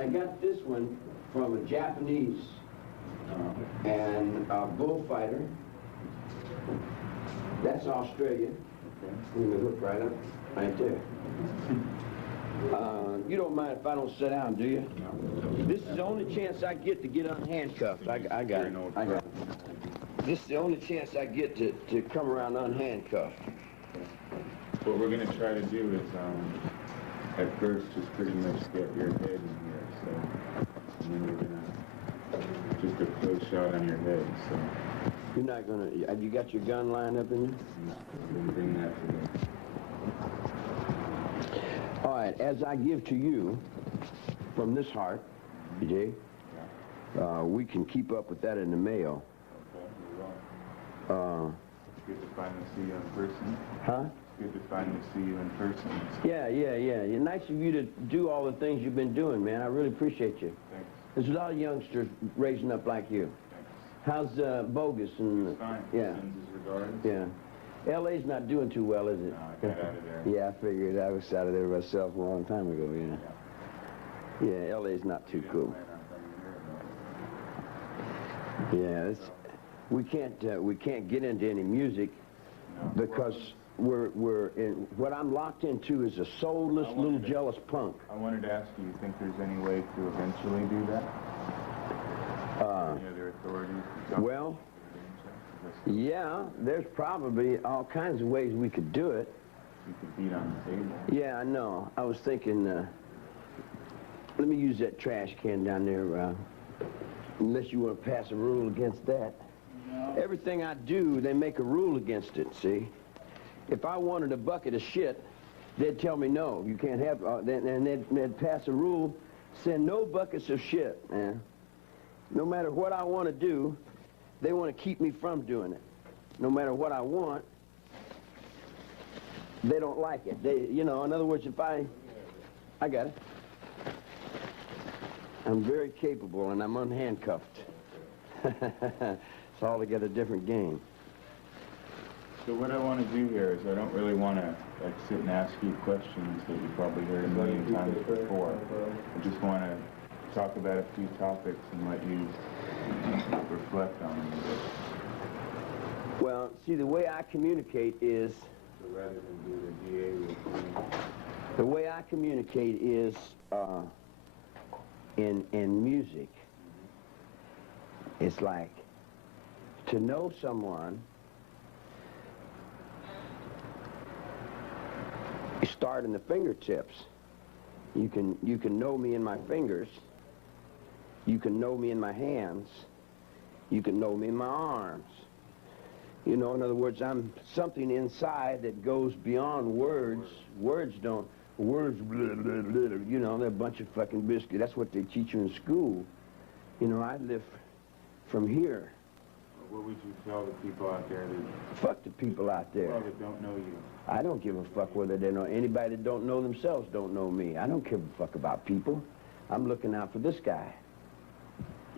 I got this one from a Japanese and a bullfighter. That's Australia. Okay. Bring the hook right up, right there. You don't mind if I don't sit down, do you? No. This is the only chance I get to get unhandcuffed. I got it. I got it. This is the only chance I get to come around unhandcuffed. What we're going to try to do is, at first, just pretty much get your head in here, so, and then we're going to, just a close shot on your head, so. You're not going to, have you got your gun lined up in there? No, we're going to bring that to you. All right, as I give to you, from this heart, BJ, we can keep up with that in the mail. Okay, we will. It's good to finally see you in person. Huh? Good to finally see you in person. Yeah. Nice of you to do all the things you've been doing, man. I really appreciate you. Thanks. There's a lot of youngsters raising up like you. Thanks. How's Bogus? And fine. Yeah. Sends his regards. Yeah. L.A.'s not doing too well, is it? No, I got out of there. Yeah, I figured. I was out of there myself a long time ago, Yeah, L.A.'s not too cool. Yeah, we can't get into any music because we're in, what I'm locked into is a soulless little jealous punk. I wanted to ask you think there's any way to eventually do that? Any other authorities? Well, yeah, there's probably all kinds of ways we could do it. You could beat on the table. Yeah, I know. I was thinking, let me use that trash can down there, unless you want to pass a rule against that. No. Everything I do, they make a rule against it, see? If I wanted a bucket of shit, they'd tell me no, you can't have, and they'd pass a rule, send no buckets of shit, man. No matter what I want to do, they want to keep me from doing it. No matter what I want, they don't like it. They, in other words, if I got it. I'm very capable and I'm unhandcuffed. It's altogether a different game. So what I want to do here is I don't really want to sit and ask you questions that you probably heard a million times before. I just want to talk about a few topics and let you reflect on them a bit. Well, see, the way I communicate is... So rather than do the DA routine... The way I communicate is in music. It's like to know someone, you start in the fingertips. You can know me in my fingers. You can know me in my hands. You can know me in my arms. In other words, I'm something inside that goes beyond words. Words, blah, blah, blah, they're a bunch of fucking biscuits. That's what they teach you in school. I live from here. What would you tell the people out there that... Fuck the people out there. Well, that don't know you. I don't give a fuck whether they know... Anybody that don't know themselves don't know me. I don't give a fuck about people. I'm looking out for this guy.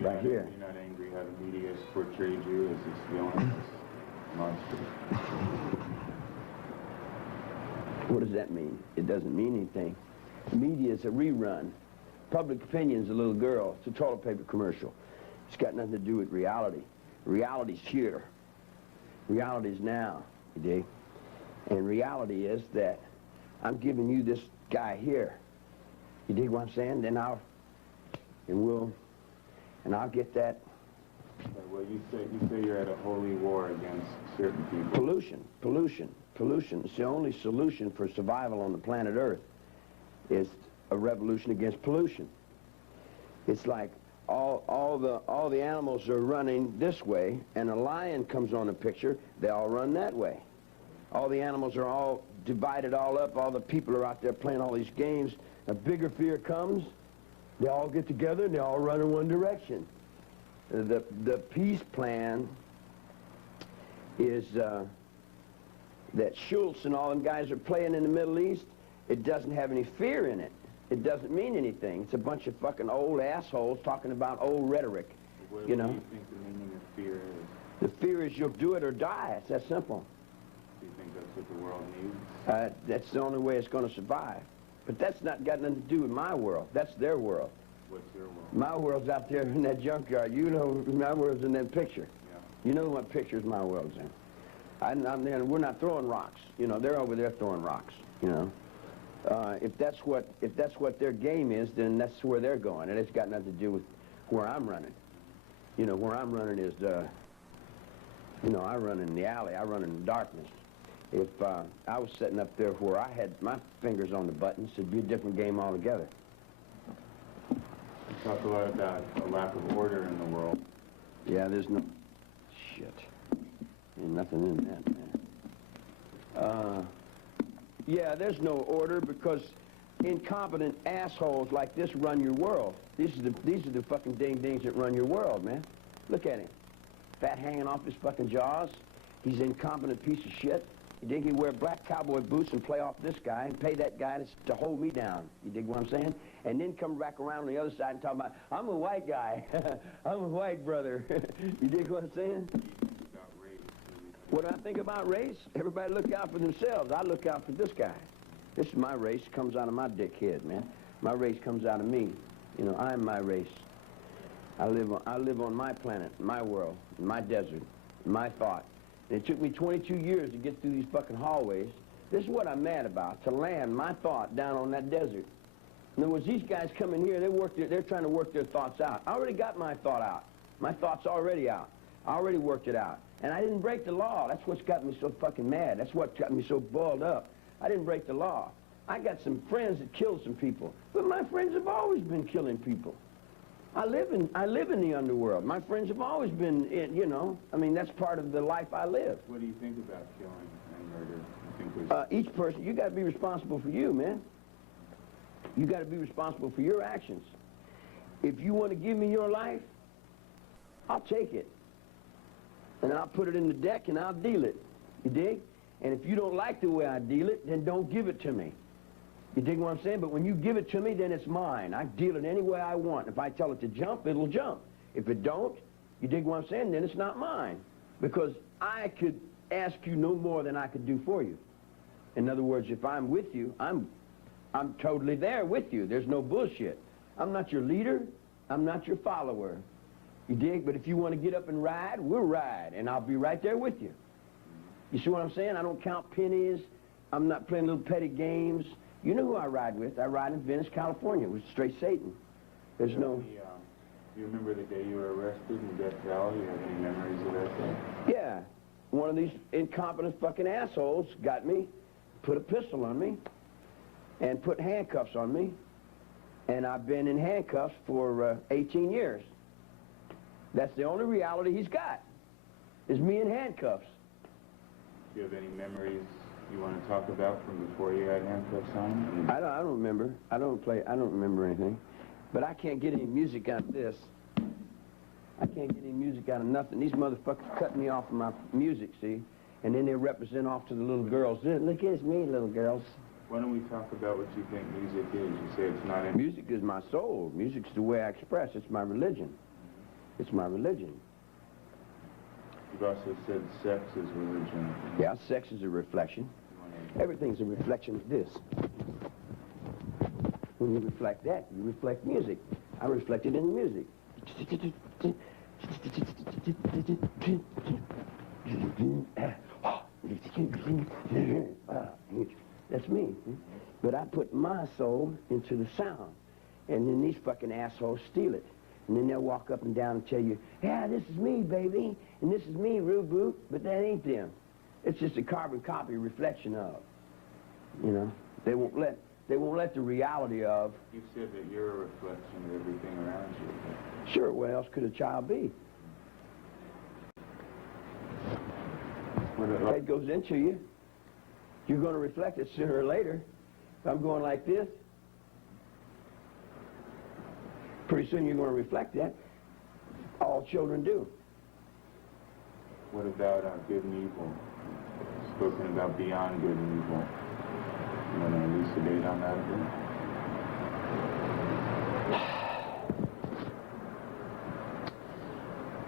Right here. You're not angry how the media has portrayed you as this villain, this monster. What does that mean? It doesn't mean anything. The media is a rerun. Public opinion is a little girl. It's a toilet paper commercial. It's got nothing to do with reality. Reality's here. Reality's now, you dig? And reality is that I'm giving you this guy here. You dig what I'm saying? Then I'll get that. Well, you say you're at a holy war against certain people. Pollution. It's the only solution for survival on the planet Earth is a revolution against pollution. It's like all the animals are running this way, and a lion comes on the picture, they all run that way. All the animals are all divided all up, all the people are out there playing all these games. A bigger fear comes, they all get together and they all run in one direction. The peace plan is that Schultz and all them guys are playing in the Middle East. It doesn't have any fear in it. It doesn't mean anything. It's a bunch of fucking old assholes talking about old rhetoric. What do you think the meaning of fear is? The fear is you'll do it or die. It's that simple. Do you think that's what the world needs? That's the only way it's going to survive. But that's not got nothing to do with my world. That's their world. What's your world? My world's out there in that junkyard. You know, my world's in that picture. Yeah. You know what pictures my world's in. I'm there, we're not throwing rocks. You know, they're over there throwing rocks. You know, if that's what their game is, then that's where they're going, and it's got nothing to do with where I'm running. You know, where I'm running is you know, I run in the alley. I run in the darkness. If I was sitting up there where I had my fingers on the buttons, it'd be a different game altogether. You talk a lot about a lack of order in the world. Yeah, there's no... Shit. Ain't nothing in that, man. Yeah, there's no order because incompetent assholes like this run your world. These are the fucking ding-dings that run your world, man. Look at him. Fat hanging off his fucking jaws. He's an incompetent piece of shit. You dig? He wear black cowboy boots and play off this guy and pay that guy to hold me down. You dig what I'm saying? And then come back around on the other side and talk about, I'm a white guy. I'm a white brother. You dig what I'm saying? About race. What do I think about race? Everybody look out for themselves. I look out for this guy. This is my race. Comes out of my dickhead, man. My race comes out of me. You know, I'm my race. I live on my planet, my world, my desert, my thought. And it took me 22 years to get through these fucking hallways. This is what I'm mad about, to land my thought down on that desert. In other words, these guys come in here, they're trying to work their thoughts out. I already got my thought out. My thought's already out. I already worked it out. And I didn't break the law. That's what's got me so fucking mad. That's what got me so balled up. I didn't break the law. I got some friends that killed some people. But my friends have always been killing people. I live in the underworld. My friends have always been, you know, I mean, that's part of the life I live. What do you think about killing and murder? You think Each person, you got to be responsible for you, man. You got to be responsible for your actions. If you want to give me your life, I'll take it. And I'll put it in the deck and I'll deal it. You dig? And if you don't like the way I deal it, then don't give it to me. You dig what I'm saying? But when you give it to me, then it's mine. I deal it any way I want. If I tell it to jump, it'll jump. If it don't, you dig what I'm saying, then it's not mine. Because I could ask you no more than I could do for you. In other words, if I'm with you, I'm totally there with you. There's no bullshit. I'm not your leader. I'm not your follower. You dig? But if you want to get up and ride, we'll ride. And I'll be right there with you. You see what I'm saying? I don't count pennies. I'm not playing little petty games. You know who I ride with? I ride in Venice, California with straight Satan. There's no... You remember the day you were arrested in Death Valley? You have any memories of that day? Yeah. One of these incompetent fucking assholes got me, put a pistol on me, and put handcuffs on me. And I've been in handcuffs for 18 years. That's the only reality he's got, is me in handcuffs. Do you have any memories you want to talk about from before you had handcuffs on? I don't remember. I don't remember anything. But I can't get any music out of this. I can't get any music out of nothing. These motherfuckers cut me off of my music, see? And then they represent off to the little girls. Look, it's me, little girls. Why don't we talk about what you think music is? You say it's not in... Music is my soul. Music's the way I express. It's my religion. It's my religion. You've also said sex is religion. Yeah, sex is a reflection. Everything's a reflection of this. When you reflect that, you reflect music. I reflect it in the music. That's me. But I put my soul into the sound. And then these fucking assholes steal it. And then they'll walk up and down and tell you, yeah, this is me, baby. And this is me, Rubu. But that ain't them. It's just a carbon copy reflection of. You know? They won't let the reality of... You said that you're a reflection of everything around you. Sure, what else could a child be? It goes into you. You're going to reflect it sooner or later. If I'm going like this, pretty soon you're going to reflect that. All children do. What about good and evil? Spoken about beyond good and evil. You want to elucidate on that a bit?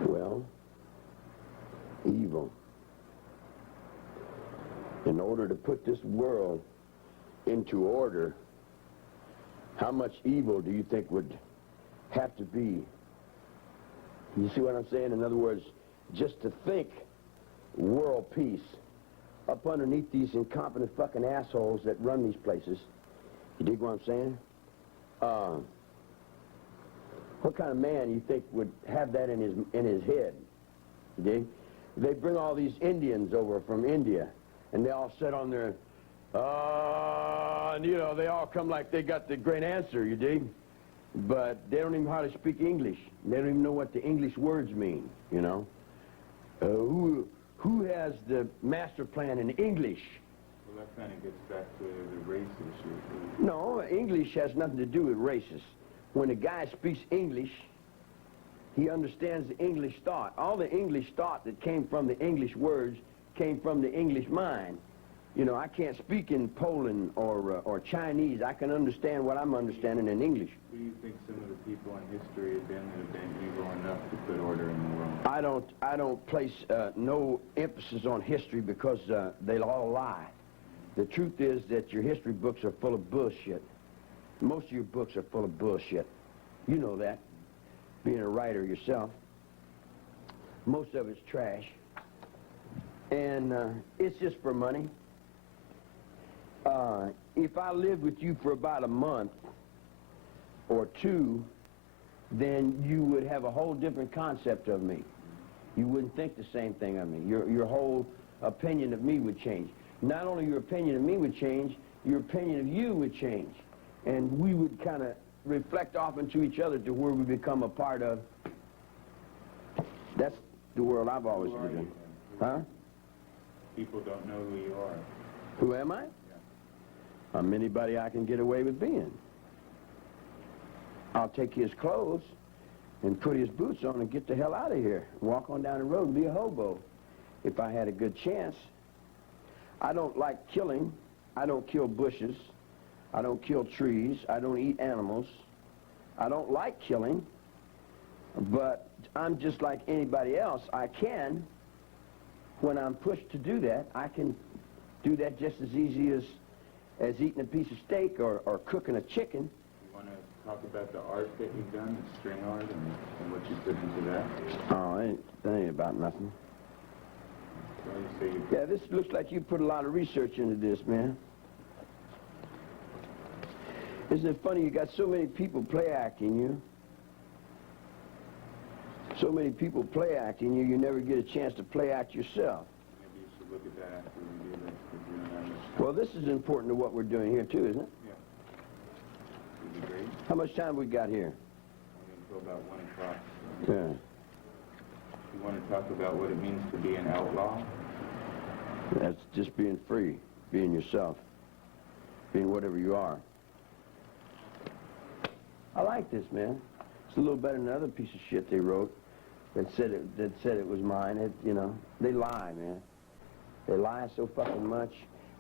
Well, evil. In order to put this world into order, how much evil do you think would be. You see what I'm saying? In other words, just to think world peace up underneath these incompetent fucking assholes that run these places. You dig what I'm saying? What kind of man you think would have that in his head? You dig? They bring all these Indians over from India, and they all sit on their, and you know, they all come like they got the great answer, you dig? But they don't even hardly speak English. They don't even know what the English words mean, you know? Who has the master plan in English? Well, that kind of gets back to the race issue. No, English has nothing to do with races. When a guy speaks English, he understands the English thought. All the English thought that came from the English words came from the English mind. You know, I can't speak in Poland or Chinese. I can understand what I'm understanding in English. Who do you think some of the people in history have been evil enough to put order in the world? I don't place no emphasis on history because they'll all lie. The truth is that your history books are full of bullshit. Most of your books are full of bullshit. You know that, being a writer yourself. Most of it's trash. And it's just for money. If I lived with you for about a month or two, then you would have a whole different concept of me. You wouldn't think the same thing of me. Your whole opinion of me would change. Not only your opinion of me would change, your opinion of you would change. And we would kind of reflect off into each other to where we become a part of. That's the world I've always lived in. Huh? People don't know who you are. Who am I? Yeah. I'm anybody I can get away with being. I'll take his clothes and put his boots on and get the hell out of here. Walk on down the road and be a hobo if I had a good chance. I don't like killing. I don't kill bushes. I don't kill trees. I don't eat animals. I don't like killing, but I'm just like anybody else. I can, when I'm pushed to do that, I can do that just as easy as eating a piece of steak or cooking a chicken. You want to talk about the art that you've done, the string art, and what you put into that? Oh, that ain't about nothing. Yeah, this looks like you put a lot of research into this, man. Isn't it funny you got so many people play acting you? So many people play acting you, you never get a chance to play act yourself. Maybe you should look at that after we do this, because we don't have much time. Well, this is important to what we're doing here, too, isn't it? Yeah. Would be great. How much time we got here? Until about 1 o'clock. Yeah. You want to talk about what it means to be an outlaw? That's just being free, being yourself, being whatever you are. I like this, man. It's a little better than another piece of shit they wrote that said it was mine. You know, they lie, man. They lie so fucking much.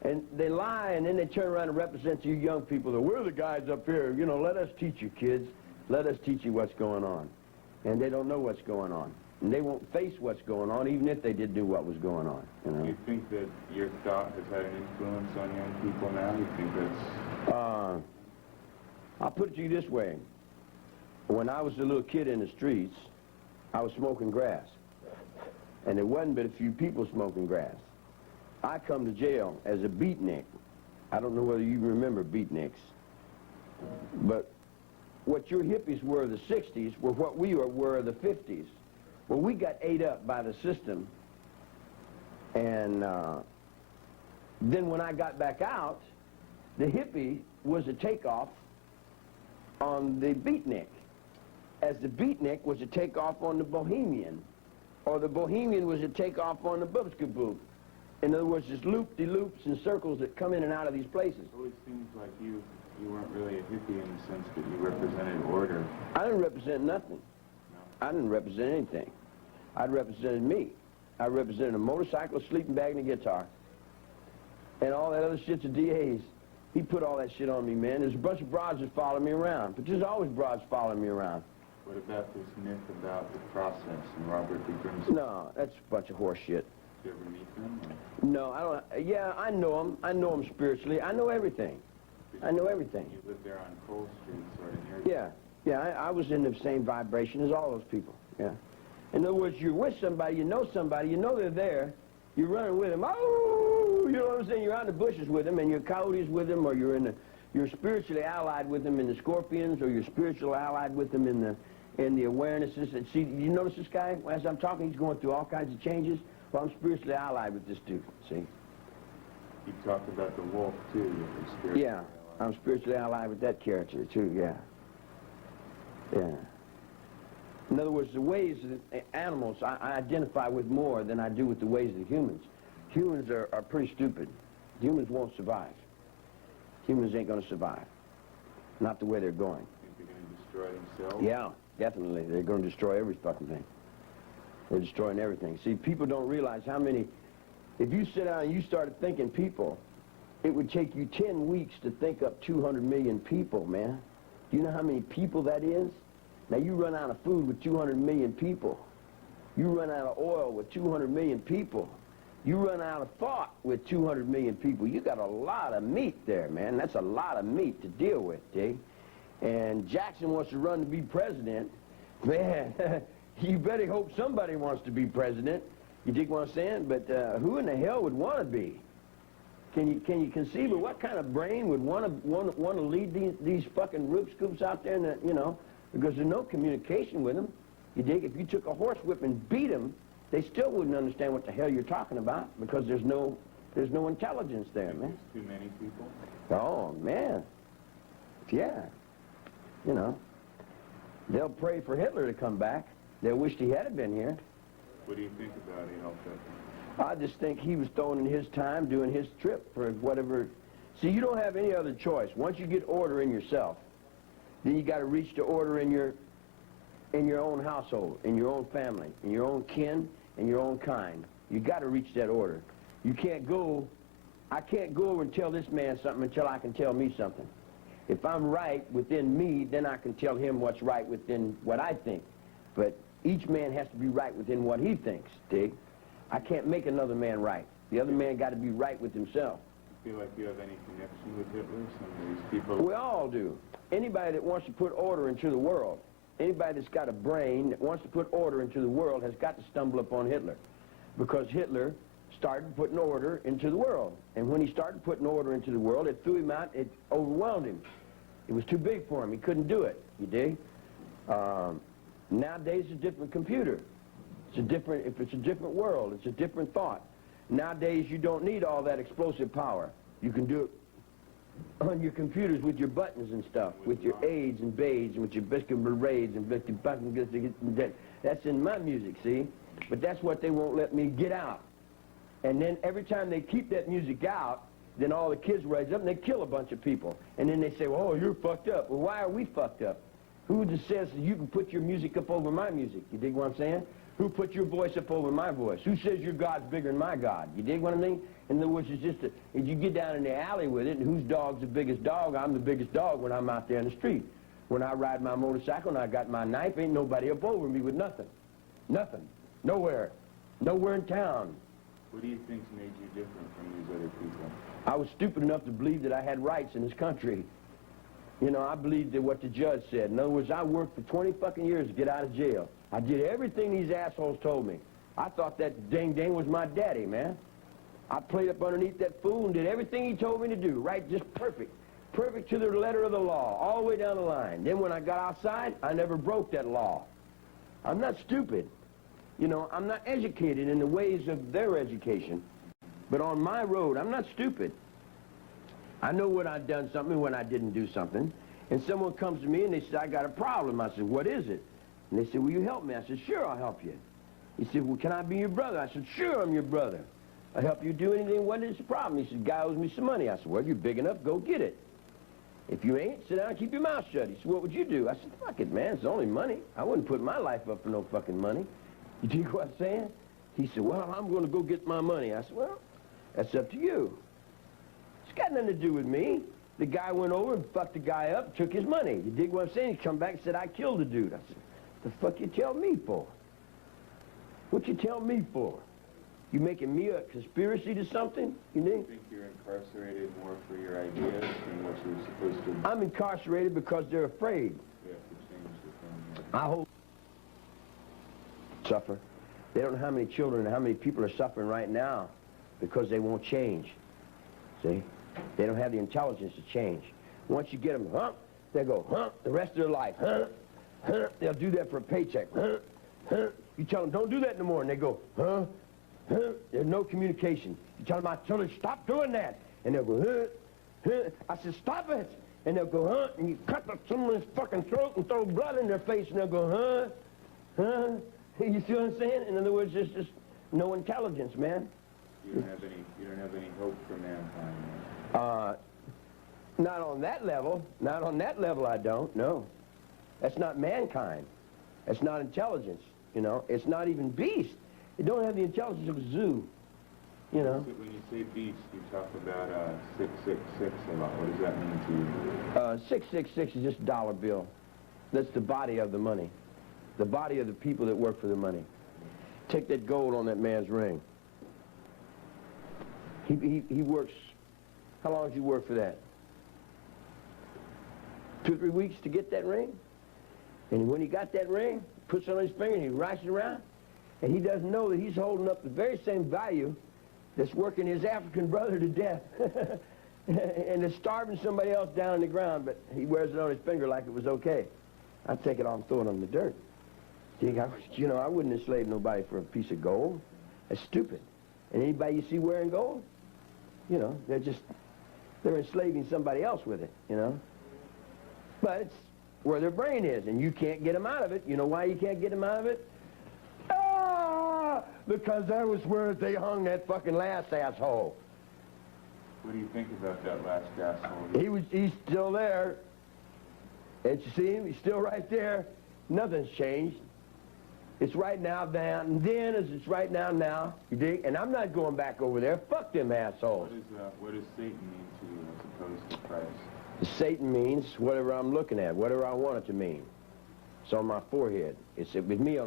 And they lie, and then they turn around and represent you young people that we're the guys up here. You know, let us teach you, kids. Let us teach you what's going on. And they don't know what's going on. And they won't face what's going on, even if they did do what was going on, you know. Do you think that your thought has had an influence on young people now? You think that's... I'll put it to you this way. When I was a little kid in the streets, I was smoking grass. And there wasn't but a few people smoking grass. I come to jail as a beatnik. I don't know whether you remember beatniks. But what your hippies were of the 60s were what we were of the 50s. Well, we got ate up by the system. And then when I got back out, the hippie was a takeoff on the beatnik, as the beatnik was a takeoff on the bohemian, or the bohemian was a takeoff on the boobskaboop. In other words, there's loop-de-loops and circles that come in and out of these places. It always seems like you weren't really a hippie in the sense that you represented order. I didn't represent nothing. No. I didn't represent anything. I represented me. I represented a motorcycle, a sleeping bag, and a guitar. And all that other shit's a DA's. He put all that shit on me, man. There's a bunch of broads that follow me around, but there's always broads following me around. What about this myth about the process and Robert D. Grimsley? No, that's a bunch of horse shit. Did you ever meet them? Or? No, I don't. Yeah, I know him. I know him spiritually. I know everything. I know everything. You lived there on Cole Street, sort of near. Yeah, I was in the same vibration as all those people, yeah. In other words, you're with somebody, you know they're there, you're running with them, oh, you know what I'm saying? You're out in the bushes with them, and you're coyotes with them, or you're spiritually allied with them in the scorpions, or you're spiritually allied with them in the awarenesses. And see, you notice this guy? As I'm talking, he's going through all kinds of changes. Well, I'm spiritually allied with this dude, see? You talked about the wolf, too. You're spiritually Yeah, I'm spiritually allied with that character, too, yeah. Yeah. In other words, the ways of animals I identify with more than I do with the ways of the humans. Humans are pretty stupid. Humans won't survive. Humans ain't going to survive. Not the way they're going. Think they're going to destroy themselves? Yeah, definitely. They're going to destroy every fucking thing. They're destroying everything. See, people don't realize how many... If you sit down and you started thinking people, it would take you 10 weeks to think up 200 million people, man. Do you know how many people that is? Now, you run out of food with 200 million people. You run out of oil with 200 million people. You run out of thought with 200 million people. You got a lot of meat there, man. That's a lot of meat to deal with, dig? And Jackson wants to run to be president. Man, you better hope somebody wants to be president. You dig what I'm saying? But who in the hell would want to be? Can you conceive of what kind of brain would want to lead these fucking Rube Scoops out there? And you know, because there's no communication with them. You dig? If you took a horsewhip and beat them, they still wouldn't understand what the hell you're talking about because there's no intelligence there, man. There's too many people? Oh, man. Yeah. You know. They'll pray for Hitler to come back. They'll wish he had been here. What do you think about Adolf Hitler? I just think he was throwing in his time doing his trip for whatever. See, you don't have any other choice. Once you get order in yourself, then you got to reach the order in your own household, in your own family, in your own kin, in your own kind. You got to reach that order. You can't go, I can't go over and tell this man something until I can tell me something. If I'm right within me, then I can tell him what's right within what I think. But each man has to be right within what he thinks, dig? I can't make another man right. The other man got to be right with himself. Do you feel like you have any connection with Hitler? Some of these people... We all do. Anybody that wants to put order into the world, anybody that's got a brain that wants to put order into the world has got to stumble upon Hitler. Because Hitler started putting order into the world. And when he started putting order into the world, it threw him out, it overwhelmed him. It was too big for him. He couldn't do it, you dig? Nowadays, it's a different computer. If it's a different world, it's a different thought. Nowadays, you don't need all that explosive power. You can do it on your computers with your buttons and stuff, with your aids and baids, and with your biscuit berets and biscuit buttons. That's in my music, see? But that's what they won't let me get out. And then every time they keep that music out, then all the kids rise up and they kill a bunch of people. And then they say, well, oh, you're fucked up. Well, why are we fucked up? Who just says you can put your music up over my music? You dig what I'm saying? Who put your voice up over my voice? Who says your God's bigger than my God? You dig what I mean? In other words, it's just if you get down in the alley with it, and whose dog's the biggest dog, I'm the biggest dog when I'm out there in the street. When I ride my motorcycle and I got my knife, ain't nobody up over me with nothing. Nothing. Nowhere. Nowhere in town. What do you think's made you different from these other people? I was stupid enough to believe that I had rights in this country. You know, I believed that what the judge said. In other words, I worked for 20 fucking years to get out of jail. I did everything these assholes told me. I thought that ding-ding was my daddy, man. I played up underneath that fool and did everything he told me to do, right? Just perfect. Perfect to the letter of the law, all the way down the line. Then when I got outside, I never broke that law. I'm not stupid. You know, I'm not educated in the ways of their education. But on my road, I'm not stupid. I know when I've done something and when I didn't do something. And someone comes to me and they say, I got a problem. I said, what is it? And they said, will you help me? I said, sure, I'll help you. He said, well, can I be your brother? I said, sure, I'm your brother. I'll help you do anything. What is the problem? He said, guy owes me some money. I said, well, you're big enough, go get it. If you ain't, sit down and keep your mouth shut. He said, what would you do? I said, fuck it, man, it's only money. I wouldn't put my life up for no fucking money. You dig what I'm saying? He said, well, I'm going to go get my money. I said, well, that's up to you. It's got nothing to do with me. The guy went over and fucked the guy up, took his money. You dig what I'm saying? He come back and said, I killed the dude. I said, the fuck you tell me for? What you tell me for? You making me a conspiracy to something? You think? You think you're incarcerated more for your ideas than what you're supposed to do? I'm incarcerated because they're afraid. Yeah, I hope suffer. They don't know how many children and how many people are suffering right now because they won't change. See? They don't have the intelligence to change. Once you get them, they go, the rest of their life, they'll do that for a paycheck, You tell them, don't do that no more, and they go, There's no communication. You tell them, I tell them, stop doing that, and they'll go, I said, stop it, and they'll go, and you cut someone's fucking throat and throw blood in their face, and they'll go, You see what I'm saying? In other words, there's just no intelligence, man. You don't have any hope for mankind, man. Not on that level. Not on that level, I don't, no. That's not mankind. That's not intelligence, you know. It's not even beast. It don't have the intelligence of a zoo, you know. When you say beast, you talk about 666 a lot. What does that mean to you? 666 is just a dollar bill. That's the body of the money. The body of the people that work for the money. Take that gold on that man's ring. He works, how long does he work for that? 2 or 3 weeks to get that ring? And when he got that ring, puts it on his finger and he writes it around, and he doesn't know that he's holding up the very same value that's working his African brother to death and is starving somebody else down on the ground, but he wears it on his finger like it was okay. I'd take it off and throw it on the dirt. You know, I wouldn't enslave nobody for a piece of gold. That's stupid. And anybody you see wearing gold, you know, they're enslaving somebody else with it, you know. But it's where their brain is, and you can't get them out of it. You know why you can't get them out of it? Because that was where they hung that fucking last asshole. What do you think about that last asshole? He's still there. And you see him? He's still right there. Nothing's changed. It's right now, then as it's right now, you dig? And I'm not going back over there. Fuck them assholes. What does Satan mean to you as opposed to Christ? Satan means whatever I'm looking at, whatever I want it to mean. It's on my forehead. It's me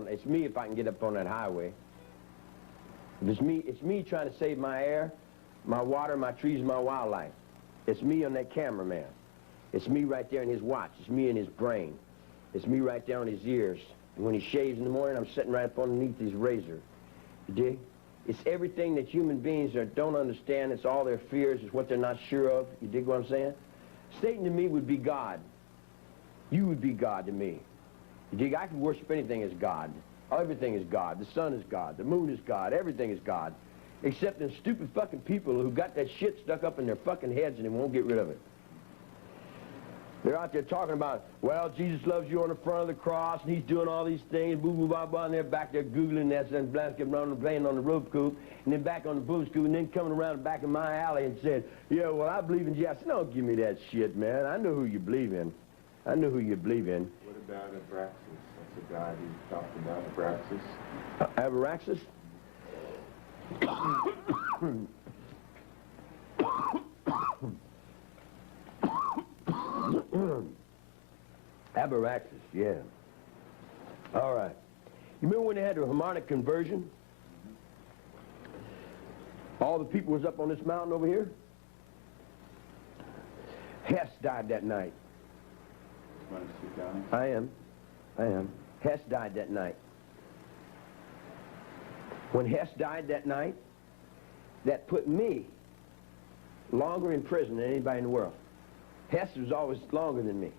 if I can get up on that highway. It's me trying to save my air, my water, my trees, my wildlife. It's me on that cameraman. It's me right there in his watch. It's me in his brain. It's me right there on his ears. And when he shaves in the morning, I'm sitting right up underneath his razor. You dig? It's everything that human beings don't understand. It's all their fears. It's what they're not sure of. You dig what I'm saying? Satan to me would be God. You would be God to me. You dig? I could worship anything as God. Everything is God. The sun is God. The moon is God. Everything is God. Except them stupid fucking people who got that shit stuck up in their fucking heads and they won't get rid of it. They're out there talking about, well, Jesus loves you on the front of the cross, and he's doing all these things, boo-boo, blah-blah, and they're back there Googling that, and blasting around and playing on the rope scoop, and then back on the boom scoop, and then coming around the back of my alley and said, yeah, well, I believe in Jesus. Don't give me that shit, man. I know who you believe in. I know who you believe in. What about Abraxas? That's a guy who talked about Abraxas. Abraxas? Abraxas, yeah. All right. You remember when they had the harmonic conversion? All the people was up on this mountain over here? Hess died that night. Want to sit down? I am. Hess died that night. When Hess died that night, that put me longer in prison than anybody in the world. Hess was always longer than me.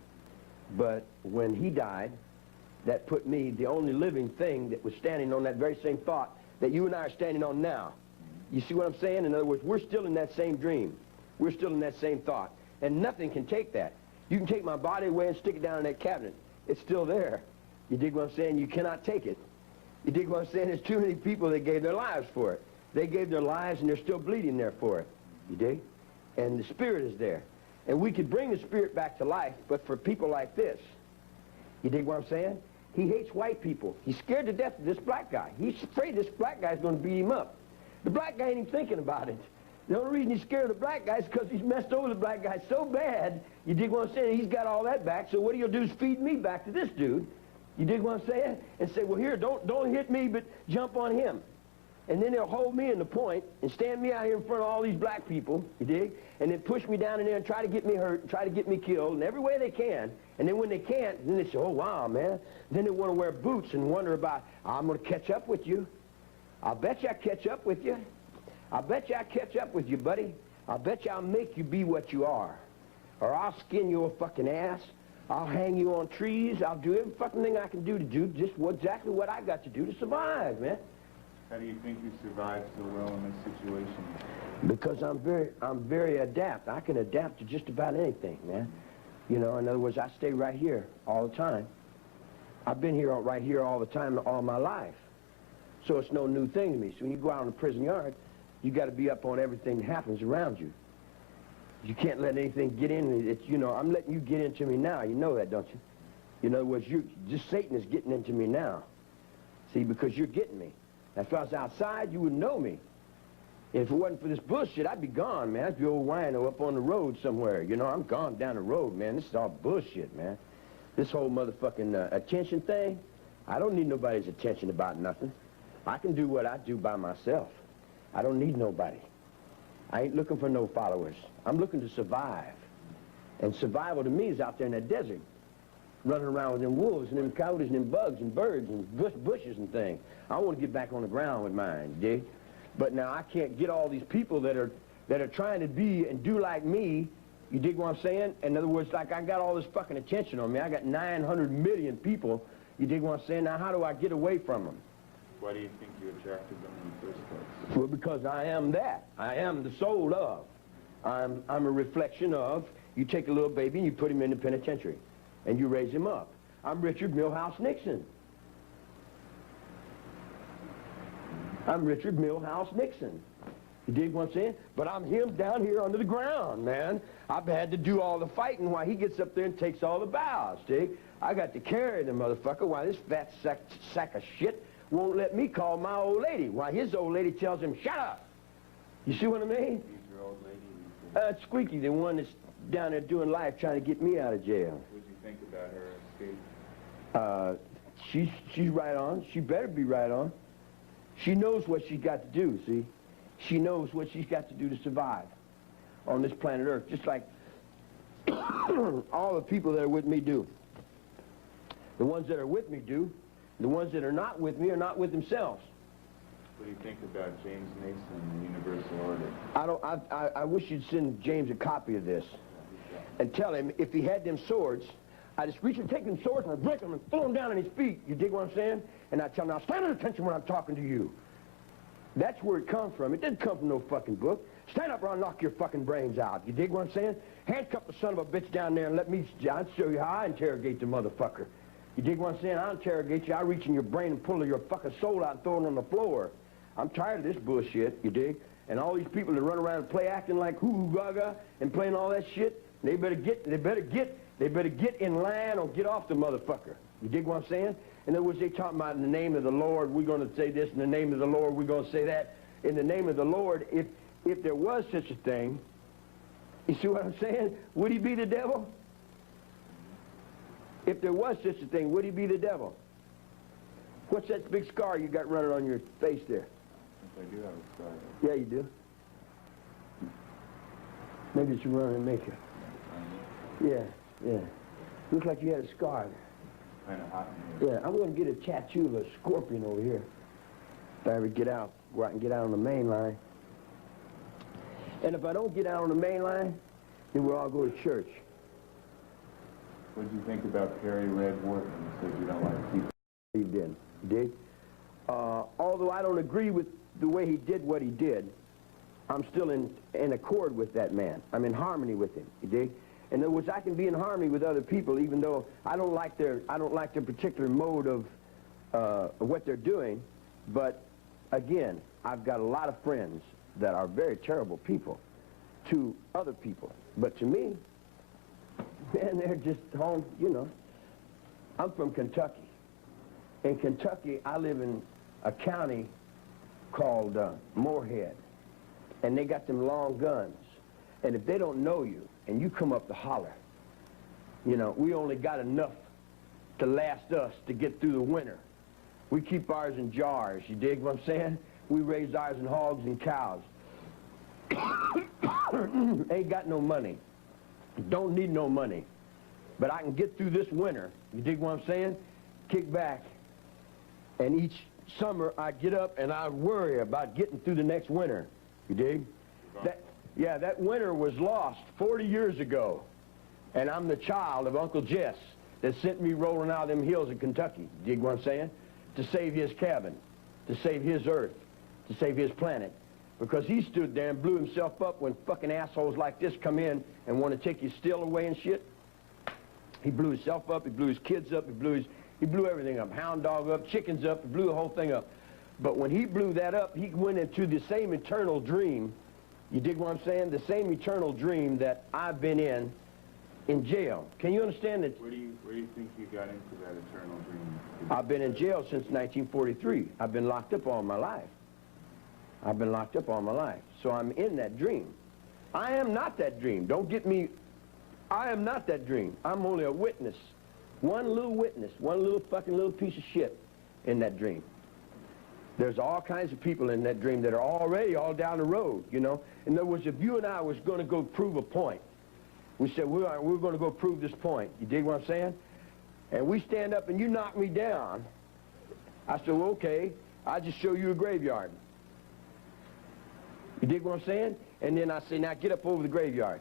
But when he died, that put me, the only living thing that was standing on that very same thought that you and I are standing on now. You see what I'm saying? In other words, we're still in that same dream. We're still in that same thought. And nothing can take that. You can take my body away and stick it down in that cabinet. It's still there. You dig what I'm saying? You cannot take it. You dig what I'm saying? There's too many people that gave their lives for it. They gave their lives and they're still bleeding there for it. You dig? And the spirit is there. And we could bring the spirit back to life, but for people like this, you dig what I'm saying? He hates white people. He's scared to death of this black guy. He's afraid this black guy's going to beat him up. The black guy ain't even thinking about it. The only reason he's scared of the black guy is because he's messed over the black guy so bad, you dig what I'm saying? He's got all that back, so what he'll do is feed me back to this dude. You dig what I'm saying? And say, well, here, don't hit me, but jump on him. And then they'll hold me in the point and stand me out here in front of all these black people, you dig? And then push me down in there and try to get me hurt, and try to get me killed in every way they can. And then when they can't, then they say, oh, wow, man. Then they want to wear boots and wonder about, I'm going to catch up with you. I'll bet you I catch up with you. I'll bet you I catch up with you, buddy. I'll bet you I'll make you be what you are. Or I'll skin your fucking ass. I'll hang you on trees. I'll do every fucking thing I can do to do just exactly what I got to do to survive, man. How do you think you survived so well in this situation? Because I'm very adept. I can adapt to just about anything, man. You know, in other words, I stay right here all the time. I've been here right here all the time all my life. So it's no new thing to me. So when you go out in the prison yard, you got to be up on everything that happens around you. You can't let anything get in. It's, you know, I'm letting you get into me now. You know that, don't you? In other words, just Satan is getting into me now. See, because you're getting me. If I was outside, you would know me. If it wasn't for this bullshit, I'd be gone, man. I'd be old wino up on the road somewhere. You know, I'm gone down the road, man. This is all bullshit, man. This whole motherfucking attention thing, I don't need nobody's attention about nothing. I can do what I do by myself. I don't need nobody. I ain't looking for no followers. I'm looking to survive. And survival to me is out there in that desert, running around with them wolves and them coyotes and them bugs and birds and bushes and things. I want to get back on the ground with mine, you dig? But now I can't get all these people that are trying to be and do like me. You dig what I'm saying? In other words, like I got all this fucking attention on me. I got 900 million people. You dig what I'm saying? Now how do I get away from them? Why do you think you attracted them in the first place? Well, because I am that. I am the soul of. I'm a reflection of. You take a little baby and you put him in the penitentiary, and you raise him up. I'm Richard Milhouse Nixon. I'm Richard Milhouse Nixon. You dig what I'm saying? But I'm him down here under the ground, man. I've had to do all the fighting while he gets up there and takes all the bows, dig? I got to carry the motherfucker while this fat sack of shit won't let me call my old lady. Why his old lady tells him, shut up. You see what I mean? Who's your old lady? Squeaky, the one that's down there doing life trying to get me out of jail. What did you think about her escape? She's right on. She better be right on. She knows what she's got to do, see? She knows what she's got to do to survive on this planet Earth, just like all the people that are with me do. The ones that are with me do. The ones that are not with me are not with themselves. What do you think about James Mason and the Universal Order? I wish you'd send James a copy of this and tell him if he had them swords, I just reach and take them swords and I break them and throw them down on his feet. You dig what I'm saying? And I tell him, now stand at attention when I'm talking to you. That's where it comes from. It didn't come from no fucking book. Stand up or I'll knock your fucking brains out. You dig what I'm saying? Handcuff the son of a bitch down there and let me, I'll show you how I interrogate the motherfucker. You dig what I'm saying? I'll interrogate you. I'll reach in your brain and pull your fucking soul out and throw it on the floor. I'm tired of this bullshit, you dig? And all these people that run around and play acting like hoo-hoo gaga and playing all that shit, they better get in line or get off the motherfucker. You dig what I'm saying? In other words, they talking about in the name of the Lord, we're going to say this. In the name of the Lord, we're going to say that. In the name of the Lord, if there was such a thing, you see what I'm saying? Would he be the devil? If there was such a thing, would he be the devil? What's that big scar you got running on your face there? I do have a scar. Yeah, you do. Maybe it's running makeup. Yeah. Looks like you had a scar there. Kind of hot in here. Yeah, I'm going to get a tattoo of a scorpion over here. If I ever go out and get out on the main line. And if I don't get out on the main line, then we'll all go to church. What did you think about Perry Red Wharton? You said you don't like people. He did. Dig? Although I don't agree with the way he did what he did, I'm still in accord with that man. I'm in harmony with him. You dig? In other words, I can be in harmony with other people, even though I don't like their particular mode of what they're doing. But again, I've got a lot of friends that are very terrible people to other people. But to me, man, they're just home, you know. I'm from Kentucky. In Kentucky, I live in a county called Moorhead. And they got them long guns. And if they don't know you, and you come up to holler, you know, we only got enough to last us to get through the winter. We keep ours in jars, you dig what I'm saying? We raise ours in hogs and cows. Ain't got no money. Don't need no money. But I can get through this winter. You dig what I'm saying? Kick back. And each summer I get up and I worry about getting through the next winter. You dig? That winter was lost 40 years ago. And I'm the child of Uncle Jess that sent me rolling out of them hills in Kentucky. You dig what I'm saying? To save his cabin, to save his earth, to save his planet. Because he stood there and blew himself up when fucking assholes like this come in and want to take his steel away and shit. He blew himself up, he blew his kids up, he blew everything up. Hound dog up, chickens up, he blew the whole thing up. But when he blew that up, he went into the same eternal dream. You dig what I'm saying? The same eternal dream that I've been in jail. Can you understand that? Where do you think you got into that eternal dream? I've been in jail since 1943. I've been locked up all my life. I've been locked up all my life. So I'm in that dream. I am not that dream. Don't get me. I am not that dream. I'm only a witness. One little witness. One little fucking little piece of shit in that dream. There's all kinds of people in that dream that are already all down the road, you know. In other words, if you and I was going to go prove a point, we said, we're going to go prove this point. You dig what I'm saying? And we stand up and you knock me down. I said, well, okay, I'll just show you a graveyard. You dig what I'm saying? And then I say, now get up over the graveyard.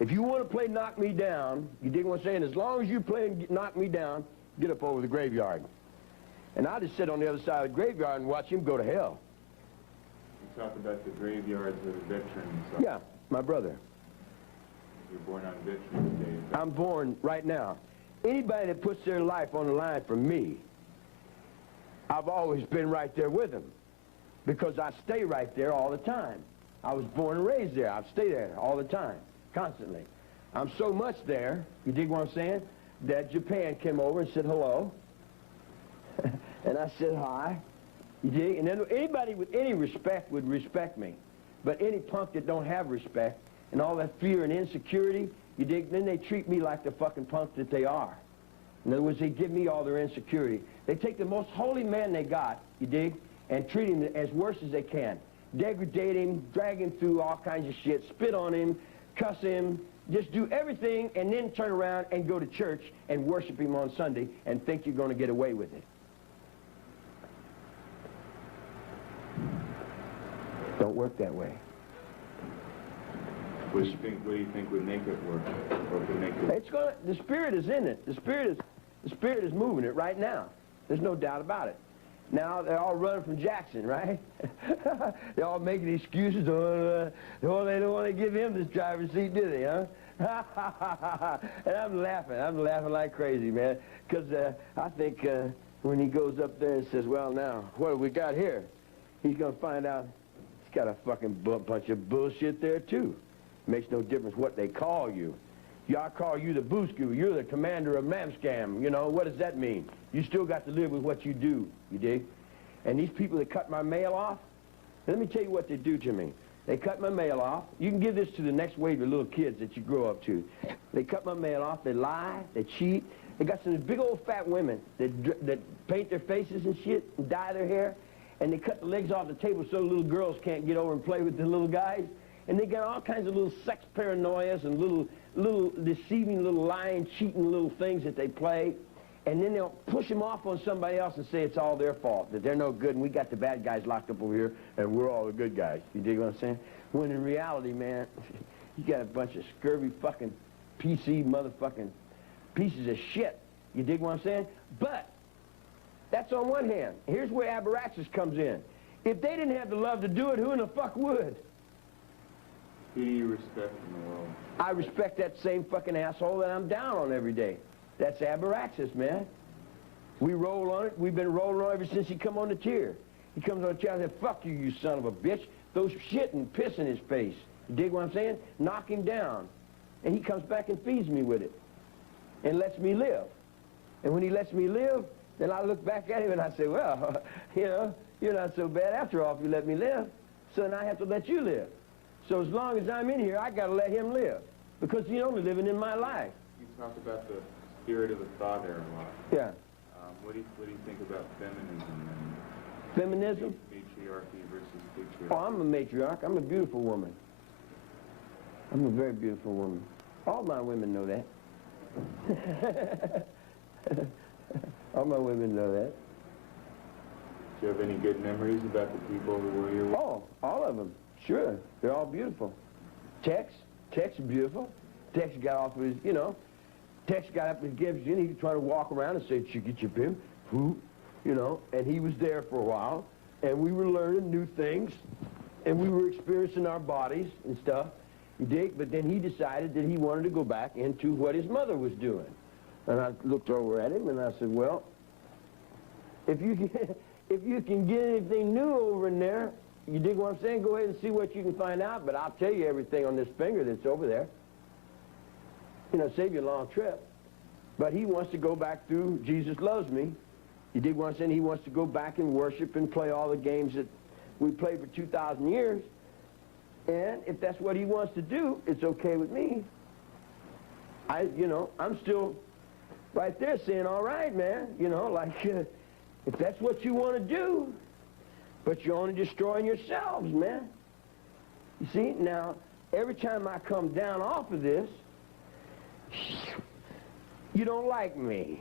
If you want to play knock me down, you dig what I'm saying? As long as you play knock me down, get up over the graveyard. And I just sit on the other side of the graveyard and watch him go to hell. You talk about the graveyards of the veterans. Yeah, my brother. You're born on Veterans Day. I'm born right now. Anybody that puts their life on the line for me, I've always been right there with them. Because I stay right there all the time. I was born and raised there. I stay there all the time, constantly. I'm so much there, you dig what I'm saying, that Japan came over and said hello. And I said hi. You dig? And then anybody with any respect would respect me. But any punk that don't have respect and all that fear and insecurity, you dig, then they treat me like the fucking punk that they are. In other words, they give me all their insecurity. They take the most holy man they got, you dig, and treat him as worse as they can. Degrade him, drag him through all kinds of shit, spit on him, cuss him, just do everything and then turn around and go to church and worship him on Sunday and think you're going to get away with it. Don't work that way. What do you think would make it work? Or would make it... It's gonna. The spirit is in it. The spirit is moving it right now. There's no doubt about it. Now they're all running from Jackson, right? They're all making excuses. Oh, they don't want to give him this driver's seat, do they? Huh? And I'm laughing like crazy, man, because I think when he goes up there and says, "Well, now what have we got here?" He's gonna find out he's got a fucking bunch of bullshit there too. Makes no difference what they call you. I call you the Boosku. You're the commander of Mamscam. You know, what does that mean? You still got to live with what you do, you dig? And these people that cut my mail off, let me tell you what they do to me. They cut my mail off. You can give this to the next wave of little kids that you grow up to. They cut my mail off. They lie. They cheat. They got some big old fat women that paint their faces and shit and dye their hair. And they cut the legs off the table so little girls can't get over and play with the little guys. And they got all kinds of little sex paranoias and little deceiving, little lying, cheating little things that they play. And then they'll push them off on somebody else and say it's all their fault, that they're no good and we got the bad guys locked up over here and we're all the good guys. You dig what I'm saying? When in reality, man, you got a bunch of scurvy fucking PC motherfucking pieces of shit. You dig what I'm saying? But that's on one hand. Here's where Abaraxis comes in. If they didn't have the love to do it, who in the fuck would? Who do you respect in the world? I respect that same fucking asshole that I'm down on every day. That's Abaraxis, man. We roll on it. We've been rolling on it ever since he come on the tier. He comes on the tier and says, "Fuck you, you son of a bitch." Those shit and piss in his face. You dig what I'm saying? Knock him down. And he comes back and feeds me with it. And lets me live. And when he lets me live, then I look back at him and I say, well, you know, you're not so bad after all if you let me live. So then I have to let you live. So as long as I'm in here, I got to let him live. Because he's only living in my life. You talk about the spirit of the father a lot. Yeah. What do you think about feminism and feminism? Matriarchy versus patriarchy? Oh, I'm a matriarch. I'm a beautiful woman. I'm a very beautiful woman. All my women know that. All my women know that. Do you have any good memories about the people who were here? Oh, all of them. Sure. They're all beautiful. Tex is beautiful. Tex got off his, you know, Tex got up and gives you, and he was trying to walk around and say, chicka chip who, you know, and he was there for a while, and we were learning new things, and we were experiencing our bodies and stuff. You dig? But then he decided that he wanted to go back into what his mother was doing. And I looked over at him, and I said, well, if you can get anything new over in there, you dig what I'm saying? Go ahead and see what you can find out, but I'll tell you everything on this finger that's over there. You know, save you a long trip. But he wants to go back through Jesus Loves Me. You dig what I'm saying? He wants to go back and worship and play all the games that we played for 2,000 years. And if that's what he wants to do, it's okay with me. You know, I'm still right there saying, all right, man. You know, like, if that's what you want to do, but you're only destroying yourselves, man. You see, now, every time I come down off of this, you don't like me.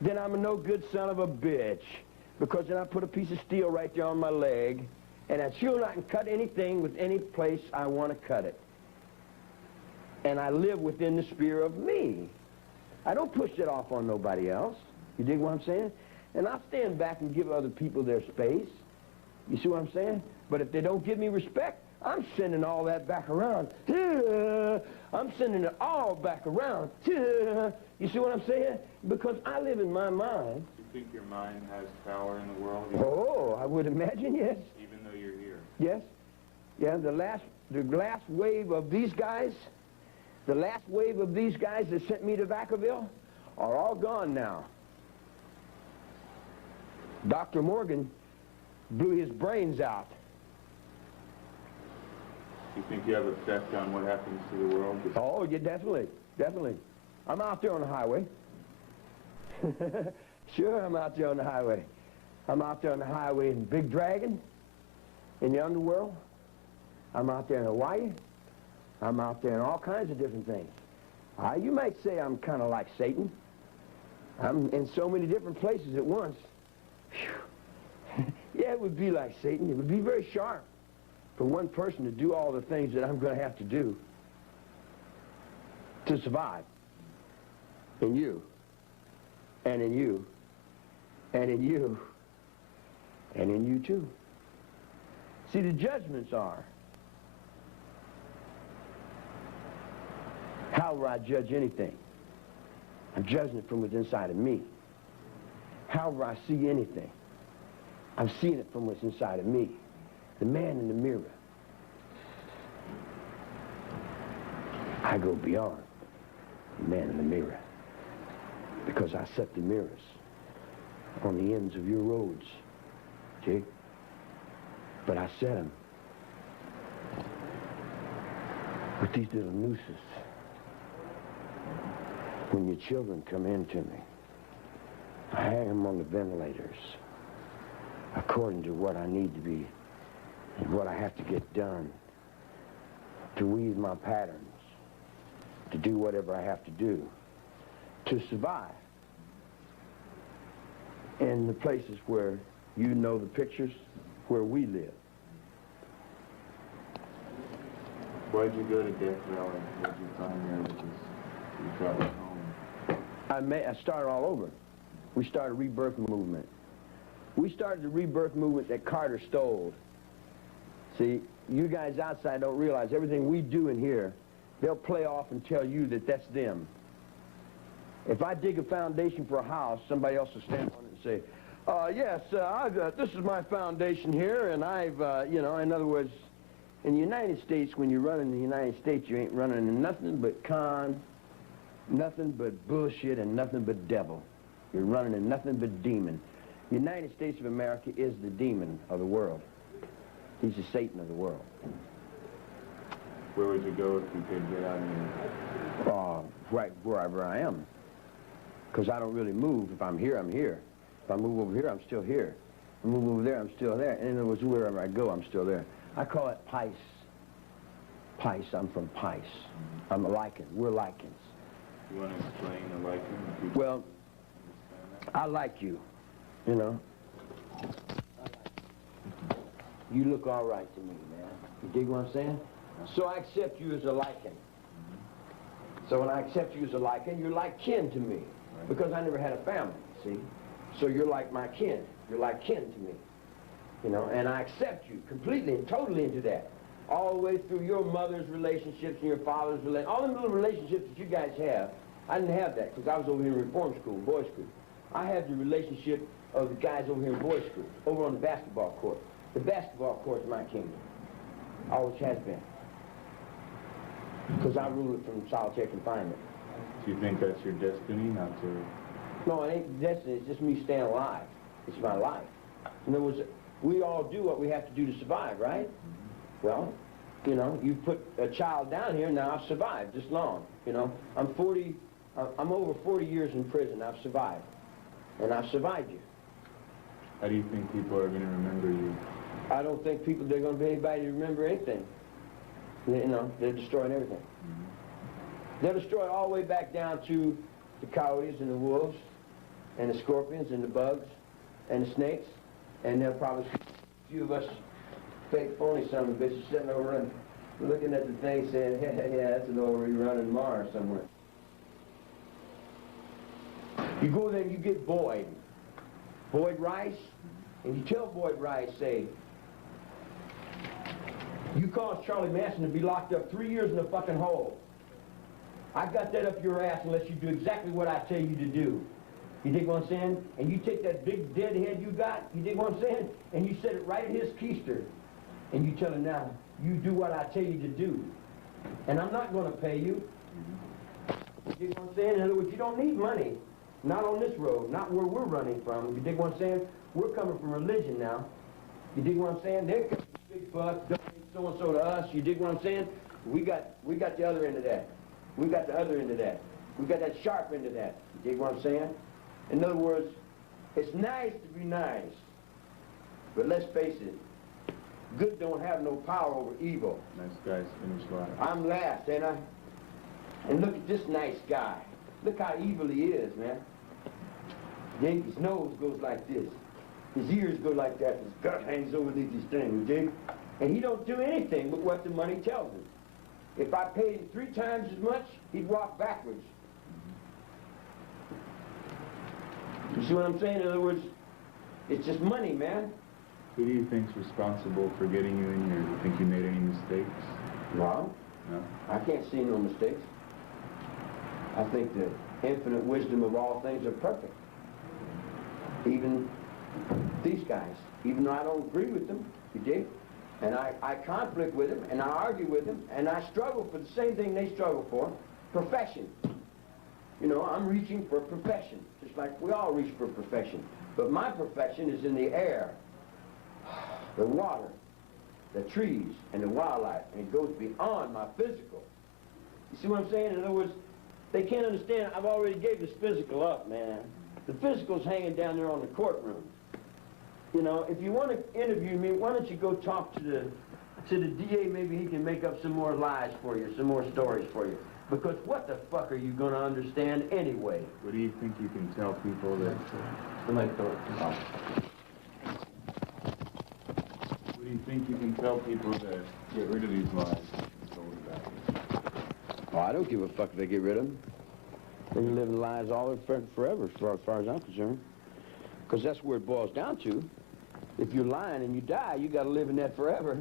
Then I'm a no good son of a bitch, because then I put a piece of steel right there on my leg, and I'm sure I can cut anything with any place I want to cut it. And I live within the sphere of me. I don't push it off on nobody else. You dig what I'm saying? And I'll stand back and give other people their space. You see what I'm saying? But if they don't give me respect, I'm sending all that back around. I'm sending it all back around. You see what I'm saying? Because I live in my mind. Do you think your mind has power in the world? Oh, I would imagine, yes. Even though you're here? Yes. Yeah, the last wave of these guys, the last wave of these guys that sent me to Vacaville are all gone now. Dr. Morgan blew his brains out. Do you think you have effect on what happens to the world? Oh, yeah, definitely, definitely. I'm out there on the highway. Sure, I'm out there on the highway. I'm out there on the highway in Big Dragon, in the underworld. I'm out there in Hawaii. I'm out there in all kinds of different things. You might say I'm kind of like Satan. I'm in so many different places at once. Yeah, it would be like Satan. It would be very sharp for one person to do all the things that I'm going to have to do to survive. In you, and in you, and in you, and in you too. See, the judgments are, how will I judge anything? I'm judging it from within inside of me. How will I see anything? I'm seeing it from what's inside of me. The man in the mirror. I go beyond the man in the mirror, because I set the mirrors on the ends of your roads, Jake. But I set them with these little nooses. When your children come in to me, I hang them on the ventilators according to what I need to be and what I have to get done, to weave my patterns, to do whatever I have to do to survive in the places where you know the pictures where we live. Why'd you go to Death Valley? What'd you find there that you felt like home? I started all over. We started a rebirth movement. We started the rebirth movement that Carter stole. See, you guys outside don't realize everything we do in here, they'll play off and tell you that that's them. If I dig a foundation for a house, somebody else will stand on it and say, yes, this is my foundation here, and I've, you know, in other words, in the United States, when you run in the United States, you ain't running in nothing but con, nothing but bullshit, and nothing but devil. You're running in nothing but demon. The United States of America is the demon of the world. He's the Satan of the world. Where would you go if you could get out of here? Right wherever I am. Because I don't really move. If I'm here, I'm here. If I move over here, I'm still here. If I move over there, I'm still there. And in other words, wherever I go, I'm still there. I call it Pice. Pice, I'm from Pice. I'm a lichen. We're lichens. You want to explain the liking? Well, I like you, you know. You look all right to me, man. You dig what I'm saying? So I accept you as a liking. So when I accept you as a liking, you're like kin to me. Because I never had a family, see? So you're like my kin. You're like kin to me. You know, and I accept you completely and totally into that. All the way through your mother's relationships and your father's relationships. All the little relationships that you guys have, I didn't have that because I was over here in reform school, boys' school. I had the relationship of the guys over here in boys' school, over on the basketball court. The basketball court is my kingdom. Always has been. Because I rule it from solitary confinement. Do you think that's your destiny, not to... No, it ain't destiny, it's just me staying alive. It's my life. In other words, we all do what we have to do to survive, right? Well, you know, you put a child down here, now I've survived this long, you know. I'm over 40 years in prison, I've survived. And I've survived you. How do you think people are going to remember you? I don't think they're going to be anybody to remember anything. You know, they're destroying everything. They'll destroy it all the way back down to the coyotes and the wolves and the scorpions and the bugs and the snakes. And there'll probably be a few of us fake phony son of a bitches sitting over and looking at the thing saying, yeah, that's an old rerun in Mars somewhere. You go there and you get Boyd Rice, and you tell Boyd Rice, say, you caused Charlie Manson to be locked up 3 years in a fucking hole. I got that up your ass unless you do exactly what I tell you to do. You dig what I'm saying? And you take that big dead head you got, you dig what I'm saying? And you set it right at his keister. And you tell him now, you do what I tell you to do. And I'm not going to pay you. You dig what I'm saying? In other words, you don't need money. Not on this road, not where we're running from. You dig what I'm saying? We're coming from religion now. You dig what I'm saying? They're coming big bucks, donate so-and-so to us. You dig what I'm saying? We got the other end of that. We got the other end of that. We got that sharp end of that. You dig what I'm saying? In other words, it's nice to be nice. But let's face it, good don't have no power over evil. Nice guys finish life. I'm last, ain't I? And look at this nice guy. Look how evil he is, man. Dig? His nose goes like this. His ears go like that. His gut hangs over these things, dig? And he don't do anything but what the money tells him. If I paid him 3 times as much, he'd walk backwards. You see what I'm saying? In other words, it's just money, man. Who do you think's responsible for getting you in here? Do you think you made any mistakes? No. No? I can't see no mistakes. I think the infinite wisdom of all things are perfect. Even these guys, even though I don't agree with them, you dig? And I conflict with them, and I argue with them, and I struggle for the same thing they struggle for, perfection. You know, I'm reaching for perfection, just like we all reach for perfection. But my perfection is in the air, the water, the trees, and the wildlife, and it goes beyond my physical. You see what I'm saying? In other words, they can't understand, I've already gave this physical up, man. The physical's hanging down there on the courtroom. You know, if you want to interview me, why don't you go talk to the DA, maybe he can make up some more lies for you, some more stories for you. Because what the fuck are you going to understand anyway? What do you think you can tell people that... Somebody throw it. Oh. What do you think you can tell people to get rid of these lies? Oh, I don't give a fuck if they get rid of them. They can live in lies all forever, as far as I'm concerned. Because that's where it boils down to. If you're lying and you die, you got to live in that forever.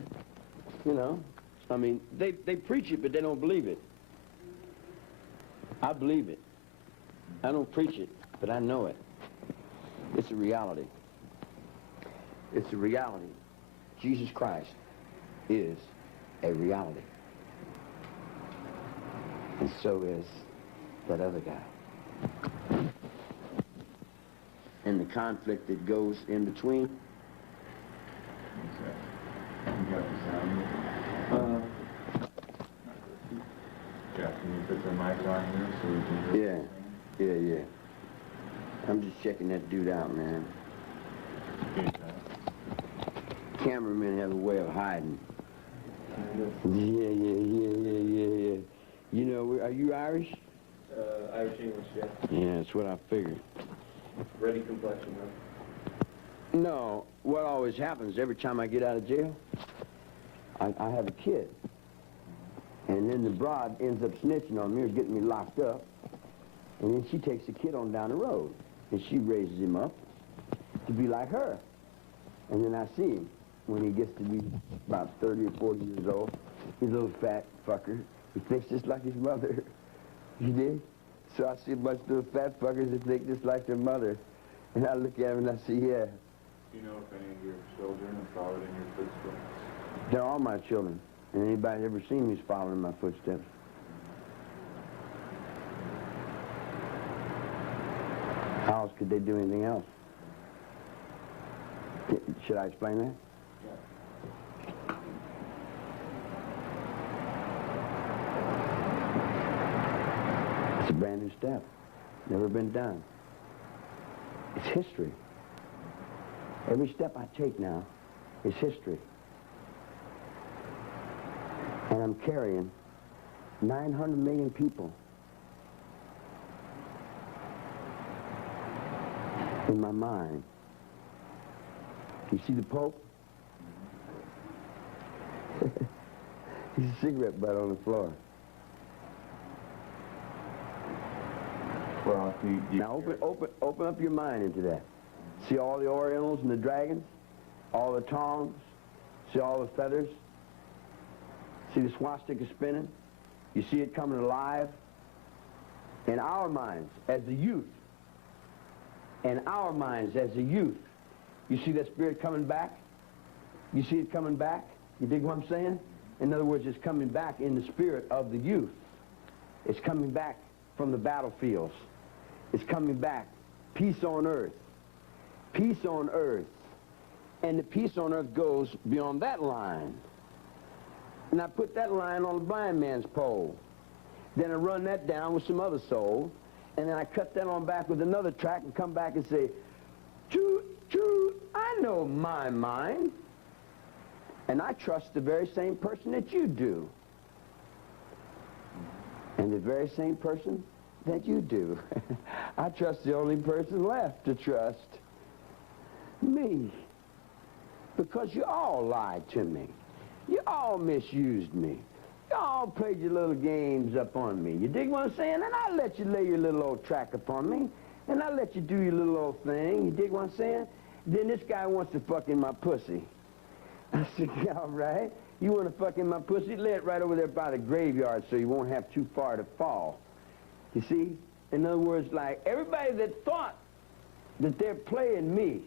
You know? I mean, they preach it, but they don't believe it. I believe it. I don't preach it, but I know it. It's a reality. It's a reality. Jesus Christ is a reality. And so is that other guy. And the conflict that goes in between. You got the sound? Yeah, can you put the mic on here so we can hear? Yeah. I'm just checking that dude out, man. Cameramen have a way of hiding. Yeah. You know, are you Irish? Irish English, yeah. Yeah, that's what I figured. Ready complexion, huh? No, what always happens every time I get out of jail, I have a kid. And then the broad ends up snitching on me or getting me locked up. And then she takes the kid on down the road. And she raises him up to be like her. And then I see him when he gets to be about 30 or 40 years old. He's a little fat fucker. He thinks just like his mother. You dig? So I see a bunch of little fat fuckers that think just like their mother. And I look at him and I see, yeah. Do you know if any of your children have followed in your footsteps? They're all my children. And anybody ever seen me's following my footsteps. How else could they do anything else? Should I explain that? Yeah. It's a brand new step. Never been done. It's history. Every step I take now is history. And I'm carrying 900 million people in my mind. You see the Pope? He's a cigarette butt on the floor. Well, Now open up your mind into that. See all the Orientals and the dragons? All the tongs? See all the feathers? See the swastika spinning? You see it coming alive? In our minds, as the youth, in our minds as the youth, you see that spirit coming back? You see it coming back? You dig what I'm saying? In other words, it's coming back in the spirit of the youth. It's coming back from the battlefields. It's coming back. Peace on earth. Peace on earth. And the peace on earth goes beyond that line. And I put that line on the blind man's pole. Then I run that down with some other soul. And then I cut that on back with another track and come back and say, choo, choo, I know my mind. And I trust the very same person that you do. And the very same person that you do. I trust the only person left to trust. Me. Because you all lied to me. You all misused me. You all played your little games up on me. You dig what I'm saying? And I let you lay your little old track upon me. And I let you do your little old thing. You dig what I'm saying? Then this guy wants to fuck in my pussy. I said, yeah, all right. You want to fuck in my pussy? Lay it right over there by the graveyard so you won't have too far to fall. You see? In other words, like, everybody that thought that they're playing me,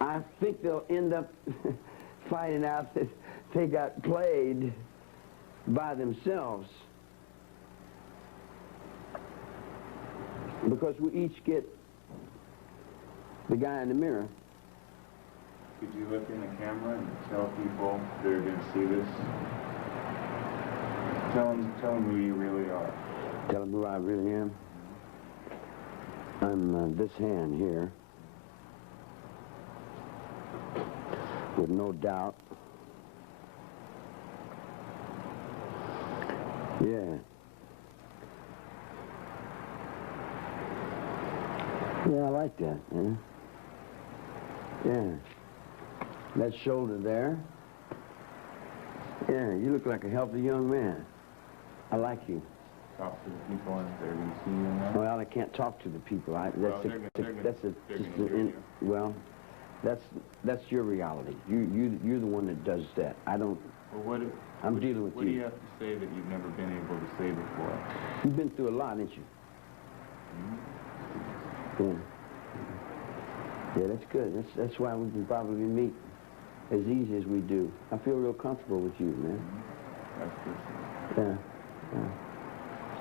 I think they'll end up finding out that they got played by themselves. Because we each get the guy in the mirror. Could you look in the camera and tell people that are going to see this? Tell them who you really are. Tell them who I really am. I'm this hand here. With no doubt. Yeah. Yeah, I like that, man. Yeah. That shoulder there. Yeah, you look like a healthy young man. I like you. Talk to the people and they're going to see you now. Well, I can't talk to the people. That's your reality. You're the one that does that. I don't. Well, I'm dealing with you. What do you have to say that you've never been able to say before? You've been through a lot, ain't you? Mm-hmm. Yeah. Yeah, that's good. That's why we can probably meet as easy as we do. I feel real comfortable with you, man. That's good. Yeah.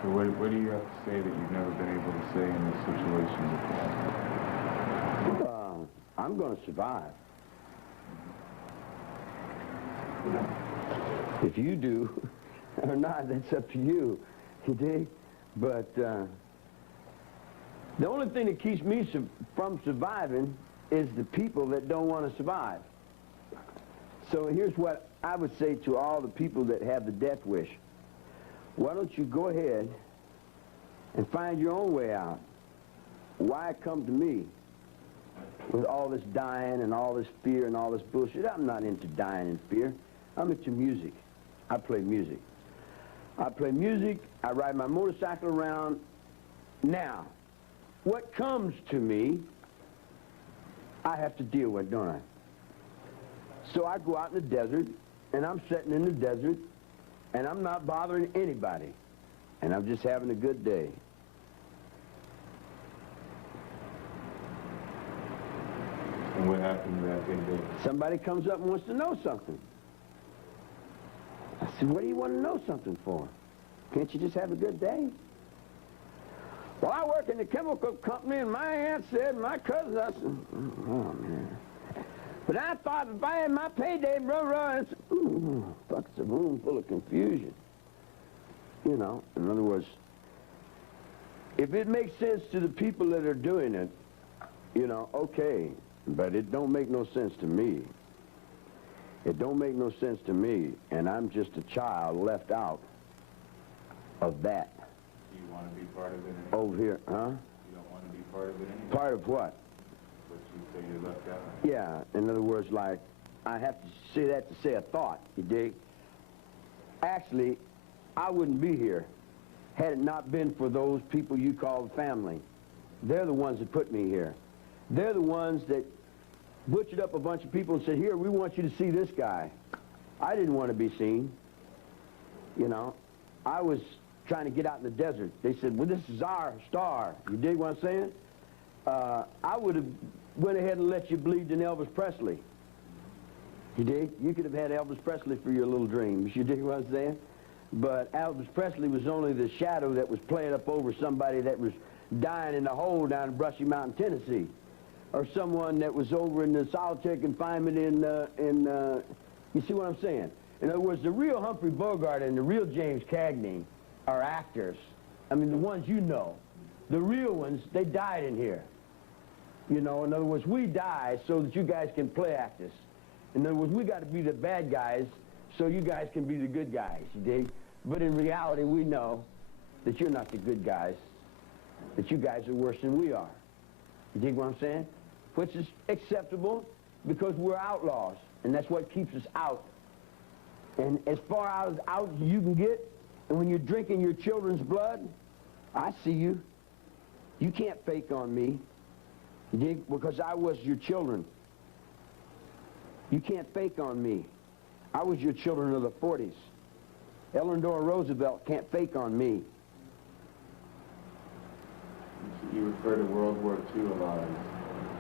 So what do you have to say that you've never been able to say in this situation before? I'm going to survive. If you do or not, that's up to you. You dig? But the only thing that keeps me from surviving is the people that don't want to survive. So here's what I would say to all the people that have the death wish. Why don't you go ahead and find your own way out? Why come to me with all this dying and all this fear and all this bullshit? I'm not into dying and fear. I'm into music. I play music. I play music. I ride my motorcycle around. Now, what comes to me, I have to deal with, don't I? So I go out in the desert, and I'm sitting in the desert, and I'm not bothering anybody, and I'm just having a good day. And what happened to that good day? Somebody comes up and wants to know something. I said, what do you want to know something for? Can't you just have a good day? Well, I work in the chemical company, and my aunt said, my cousin, I said, oh, man. But I thought if I had my payday, it's a room full of confusion. You know, in other words, if it makes sense to the people that are doing it, you know, okay, but it don't make no sense to me. It don't make no sense to me, and I'm just a child left out of that. Do you want to be part of it anyway? Over here, huh? You don't want to be part of it anyway? Part of what? What you say you're left out? Yeah, in other words, like, I have to say that to say a thought, you dig? Actually, I wouldn't be here had it not been for those people you call family. They're the ones that put me here. They're the ones that butchered up a bunch of people and said, here, we want you to see this guy. I didn't want to be seen. You know, I was trying to get out in the desert. They said, well, this is our star. You dig what I'm saying? I would have went ahead and let you believe in Elvis Presley. You dig? You could have had Elvis Presley for your little dreams. You dig what I'm saying? But Elvis Presley was only the shadow that was playing up over somebody that was dying in a hole down in Brushy Mountain, Tennessee. Or someone that was over in the solitary confinement you see what I'm saying? In other words, the real Humphrey Bogart and the real James Cagney are actors. I mean, the ones you know. The real ones, they died in here. You know, in other words, we die so that you guys can play actors. In other words, we got to be the bad guys so you guys can be the good guys, you dig? But in reality, we know that you're not the good guys, that you guys are worse than we are. You dig what I'm saying? Which is acceptable because we're outlaws, and that's what keeps us out. And as far out as you can get, and when you're drinking your children's blood, I see you. You can't fake on me, you dig? Because I was your children. You can't fake on me. I was your children of the 40s. Eleanor Roosevelt can't fake on me. You refer to World War II a lot.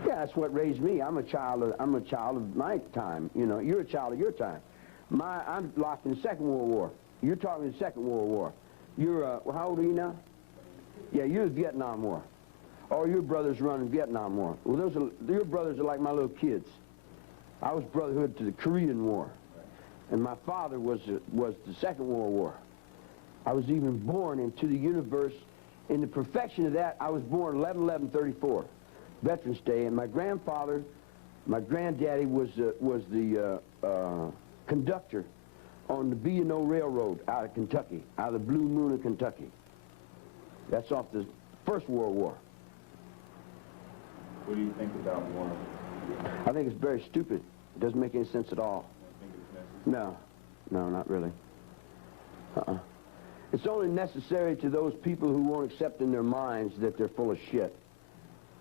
Yeah, that's what raised me. I'm a child of my time. You know, you're a child of your time. I'm locked in the Second World War. You're talking the Second World War. You're, well, how old are you now? Yeah, you're the Vietnam War. All your brothers running Vietnam War. Well, your brothers are like my little kids. I was brotherhood to the Korean War. And my father was the Second World War. I was even born into the universe. In the perfection of that, I was born 11/11/34, Veterans Day, and my grandfather, my granddaddy was the conductor on the B&O Railroad out of Kentucky, out of the Blue Moon of Kentucky. That's off the First World War. What do you think about war? I think it's very stupid. It doesn't make any sense at all. You think it's necessary? No, not really. It's only necessary to those people who won't accept in their minds that they're full of shit.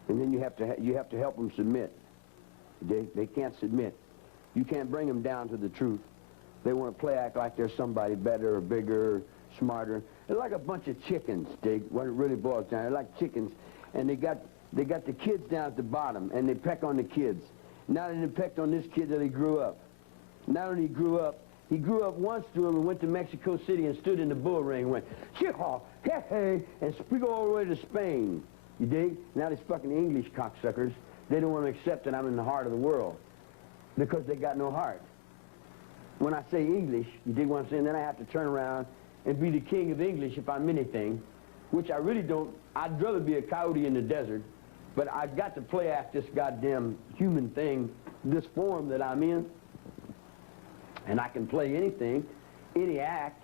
And then you have to help them submit. They can't submit. You can't bring them down to the truth. They want to act like they're somebody better or bigger or smarter. They're like a bunch of chickens, dig, what it really boils down. They're like chickens, and they got the kids down at the bottom, and they peck on the kids. Now they pecked on this kid that he grew up. Not only he grew up once to him and went to Mexico City and stood in the bull ring and went, "Chihuahua, hey, hey," and go all the way to Spain. You dig? Now these fucking English cocksuckers, they don't want to accept that I'm in the heart of the world because they got no heart. When I say English, you dig what I'm saying? Then I have to turn around and be the king of English if I'm anything, which I really don't. I'd rather be a coyote in the desert, but I've got to play act this goddamn human thing, this form that I'm in. And I can play anything, any act.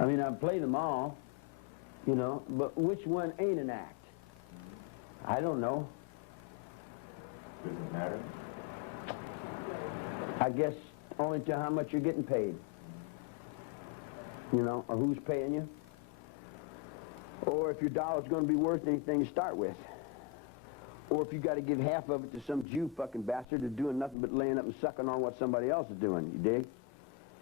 I mean, I play them all, you know, but which one ain't an act? I don't know. Does it matter? I guess only to how much you're getting paid. You know, or who's paying you. Or if your dollar's going to be worth anything to start with. Or if you got to give half of it to some Jew fucking bastard who's doing nothing but laying up and sucking on what somebody else is doing, you dig?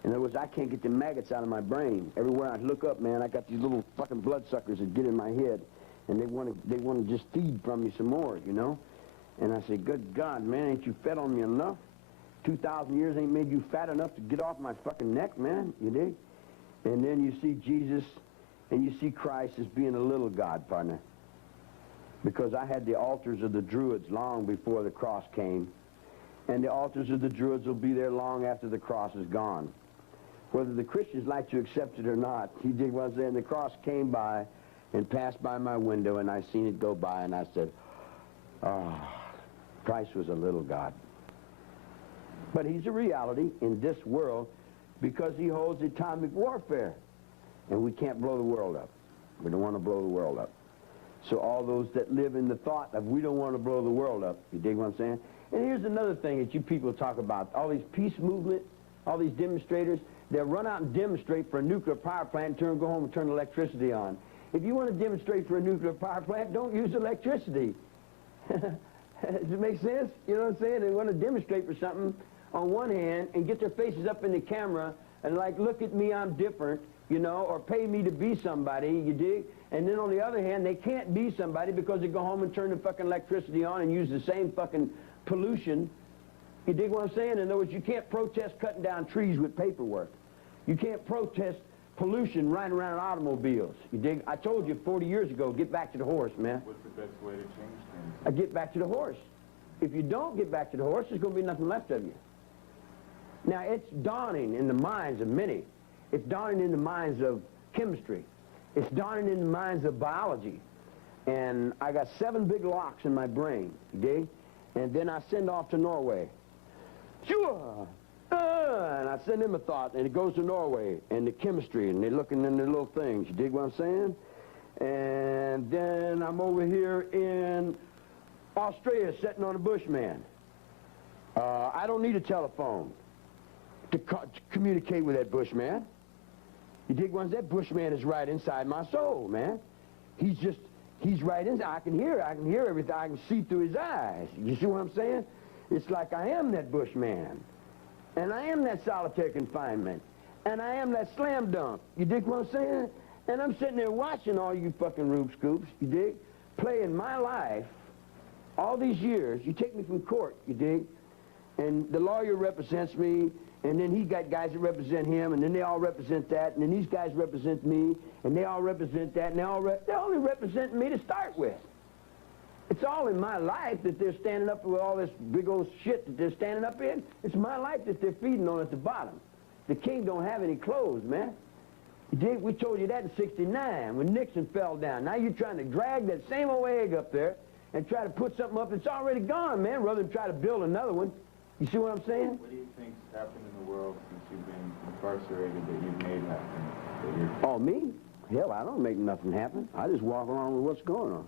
In other words, I can't get the maggots out of my brain. Everywhere I look up, man, I got these little fucking bloodsuckers that get in my head, and they want to just feed from me some more, you know? And I say, good God, man, ain't you fed on me enough? 2,000 years ain't made you fat enough to get off my fucking neck, man, you dig? And then you see Jesus, and you see Christ as being a little God, partner. Because I had the altars of the Druids long before the cross came, and the altars of the Druids will be there long after the cross is gone. Whether the Christians like to accept it or not, you dig what I'm saying? The cross came by and passed by my window, and I seen it go by, and I said, oh, Christ was a little God. But he's a reality in this world because he holds atomic warfare. And we can't blow the world up. We don't want to blow the world up. So all those that live in the thought of we don't want to blow the world up, you dig what I'm saying? And here's another thing that you people talk about. All these peace movement, all these demonstrators, they'll run out and demonstrate for a nuclear power plant and go home and turn electricity on. If you want to demonstrate for a nuclear power plant, don't use electricity. Does it make sense? You know what I'm saying? They want to demonstrate for something on one hand and get their faces up in the camera and like, look at me, I'm different, you know, or pay me to be somebody, you dig? And then on the other hand, they can't be somebody because they go home and turn the fucking electricity on and use the same fucking pollution. You dig what I'm saying? In other words, you can't protest cutting down trees with paperwork. You can't protest pollution riding around automobiles. You dig? I told you 40 years ago, get back to the horse, man. What's the best way to change things? Get back to the horse. If you don't get back to the horse, there's going to be nothing left of you. Now, it's dawning in the minds of many. It's dawning in the minds of chemistry. It's dawning in the minds of biology. And I got 7 big locks in my brain, you dig? And then I send off to Norway. Sure. And I send them a thought, and it goes to Norway, and the chemistry, and they're looking in the little things. You dig what I'm saying? And then I'm over here in Australia sitting on a bushman. I don't need a telephone to communicate with that bushman. You dig what I'm saying? That bushman is right inside my soul, man. He's right inside. I can hear everything. I can see through his eyes. You see what I'm saying? It's like I am that bushman. And I am that solitary confinement. And I am that slam dunk. You dig what I'm saying? And I'm sitting there watching all you fucking Rube Scoops, you dig? Playing my life all these years. You take me from court, you dig? And the lawyer represents me, and then he got guys that represent him, and then they all represent that, and then these guys represent me, and they all represent that, and they're only representing me to start with. It's all in my life that they're standing up with all this big old shit that they're standing up in. It's my life that they're feeding on at the bottom. The king don't have any clothes, man. We told you that in '69 when Nixon fell down. Now you're trying to drag that same old egg up there and try to put something up that's already gone, man, rather than try to build another one. You see what I'm saying? What do you think's happened in the world since you've been incarcerated that you've made happen? Oh, me? Hell, I don't make nothing happen. I just walk along with what's going on.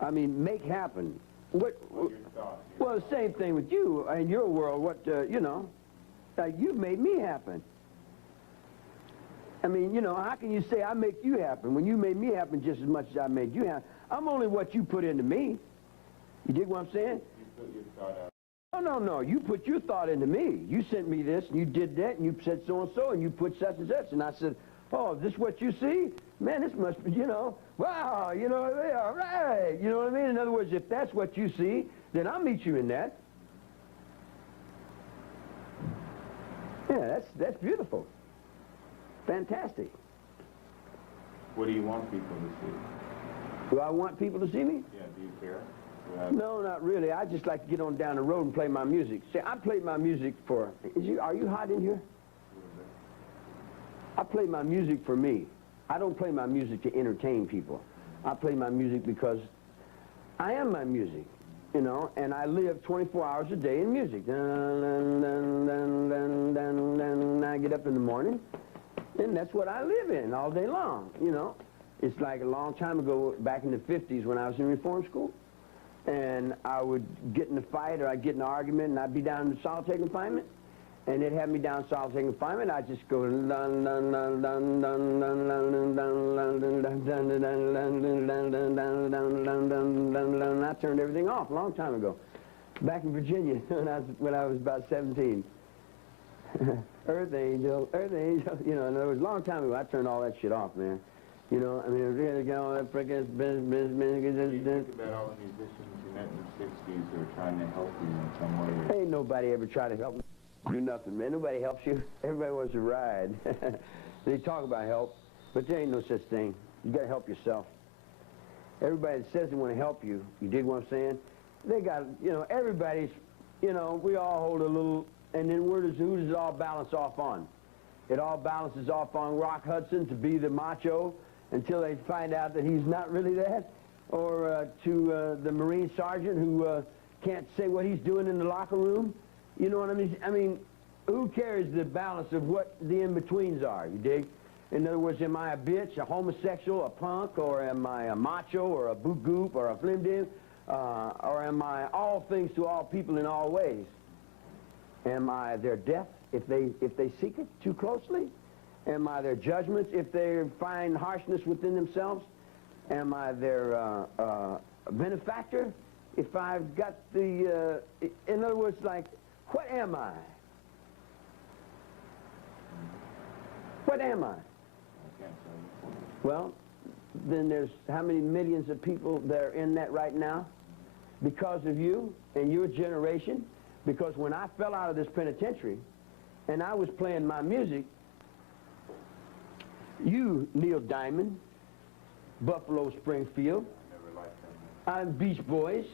I mean, make happen. What's your thoughts? Well, the same thing with you in your world. You know, you've made me happen. I mean, you know, how can you say I make you happen when you made me happen just as much as I made you happen? I'm only what you put into me. You dig what I'm saying? You put your thought out. No. You put your thought into me. You sent me this, and you did that, and you said so-and-so, and you put such and such. And I said, oh, is this what you see? Man, this must be, you know, wow, you know, all right. You know what I mean? In other words, if that's what you see, then I'll meet you in that. Yeah, that's beautiful. Fantastic. What do you want people to see? Do I want people to see me? Yeah, do you care? No, not really. I just like to get on down the road and play my music. See, I play my music for... Are you hot in here? I play my music for me. I don't play my music to entertain people. I play my music because I am my music, you know, and I live 24 hours a day in music. I get up in the morning, And that's what I live in all day long, you know. It's like a long time ago, back in the 50s when I was in reform school, and I would get in a fight or I'd get in an argument and I'd be down in solitary confinement, and they'd have me down in solitary confinement. I'd just go dun dun dun dun dun dun dun dun dun dun dun dun. I turned everything off a long time ago, back in Virginia when I was about 17. Earth angel, you know, and it was a long time ago. I turned all that shit off, man. You know, I mean, really got all that frickin' business. You think about all the musicians you met in the 60s who are trying to help you in some way. Ain't nobody ever tried to help me do nothing, man. Nobody helps you. Everybody wants to ride. They talk about help, but there ain't no such thing. You got to help yourself. Everybody that says they want to help you, you dig what I'm saying? They got, you know, everybody's, you know, we all hold a little, and then who does it all balance off on? It all balances off on Rock Hudson to be the macho until they find out that he's not really that, or to the Marine sergeant who can't say what he's doing in the locker room. You know what I mean? I mean, who cares the balance of what the in-betweens are, you dig? In other words, am I a bitch, a homosexual, a punk, or am I a macho, or a boot goop, or a flim-dim, or am I all things to all people in all ways? Am I their death if they seek it too closely? Am I their judgments if they find harshness within themselves? Am I their benefactor if I've got the, in other words, like, what am I? What am I? Well, then there's how many millions of people that are in that right now? Because of you and your generation. Because when I fell out of this penitentiary and I was playing my music, you, Neil Diamond, Buffalo Springfield, Beach Boys,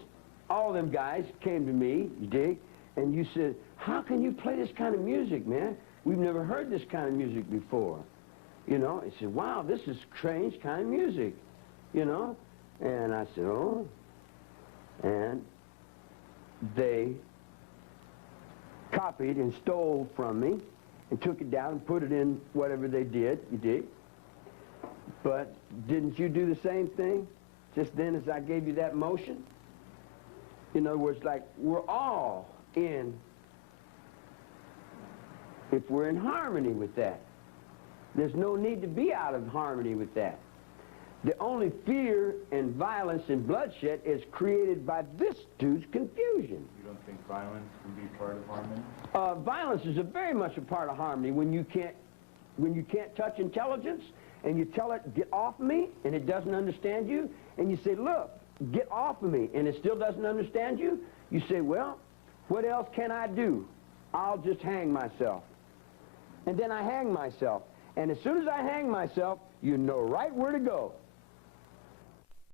all them guys came to me, you dig, and you said, how can you play this kind of music, man? We've never heard this kind of music before. You know, I said, wow, this is strange kind of music, you know? And I said, oh. And they copied and stole from me and took it down and put it in whatever they did, you dig? But didn't you do the same thing just then as I gave you that motion? In other words, like, we're all in, if we're in harmony with that. There's no need to be out of harmony with that. The only fear and violence and bloodshed is created by this dude's confusion. You don't think violence can be part of harmony? Violence is very much a part of harmony when you can't touch intelligence and you tell it, get off of me, and it doesn't understand you, and you say, look, get off of me, and it still doesn't understand you, you say, well, what else can I do? I'll just hang myself. And then I hang myself. And as soon as I hang myself, you know right where to go.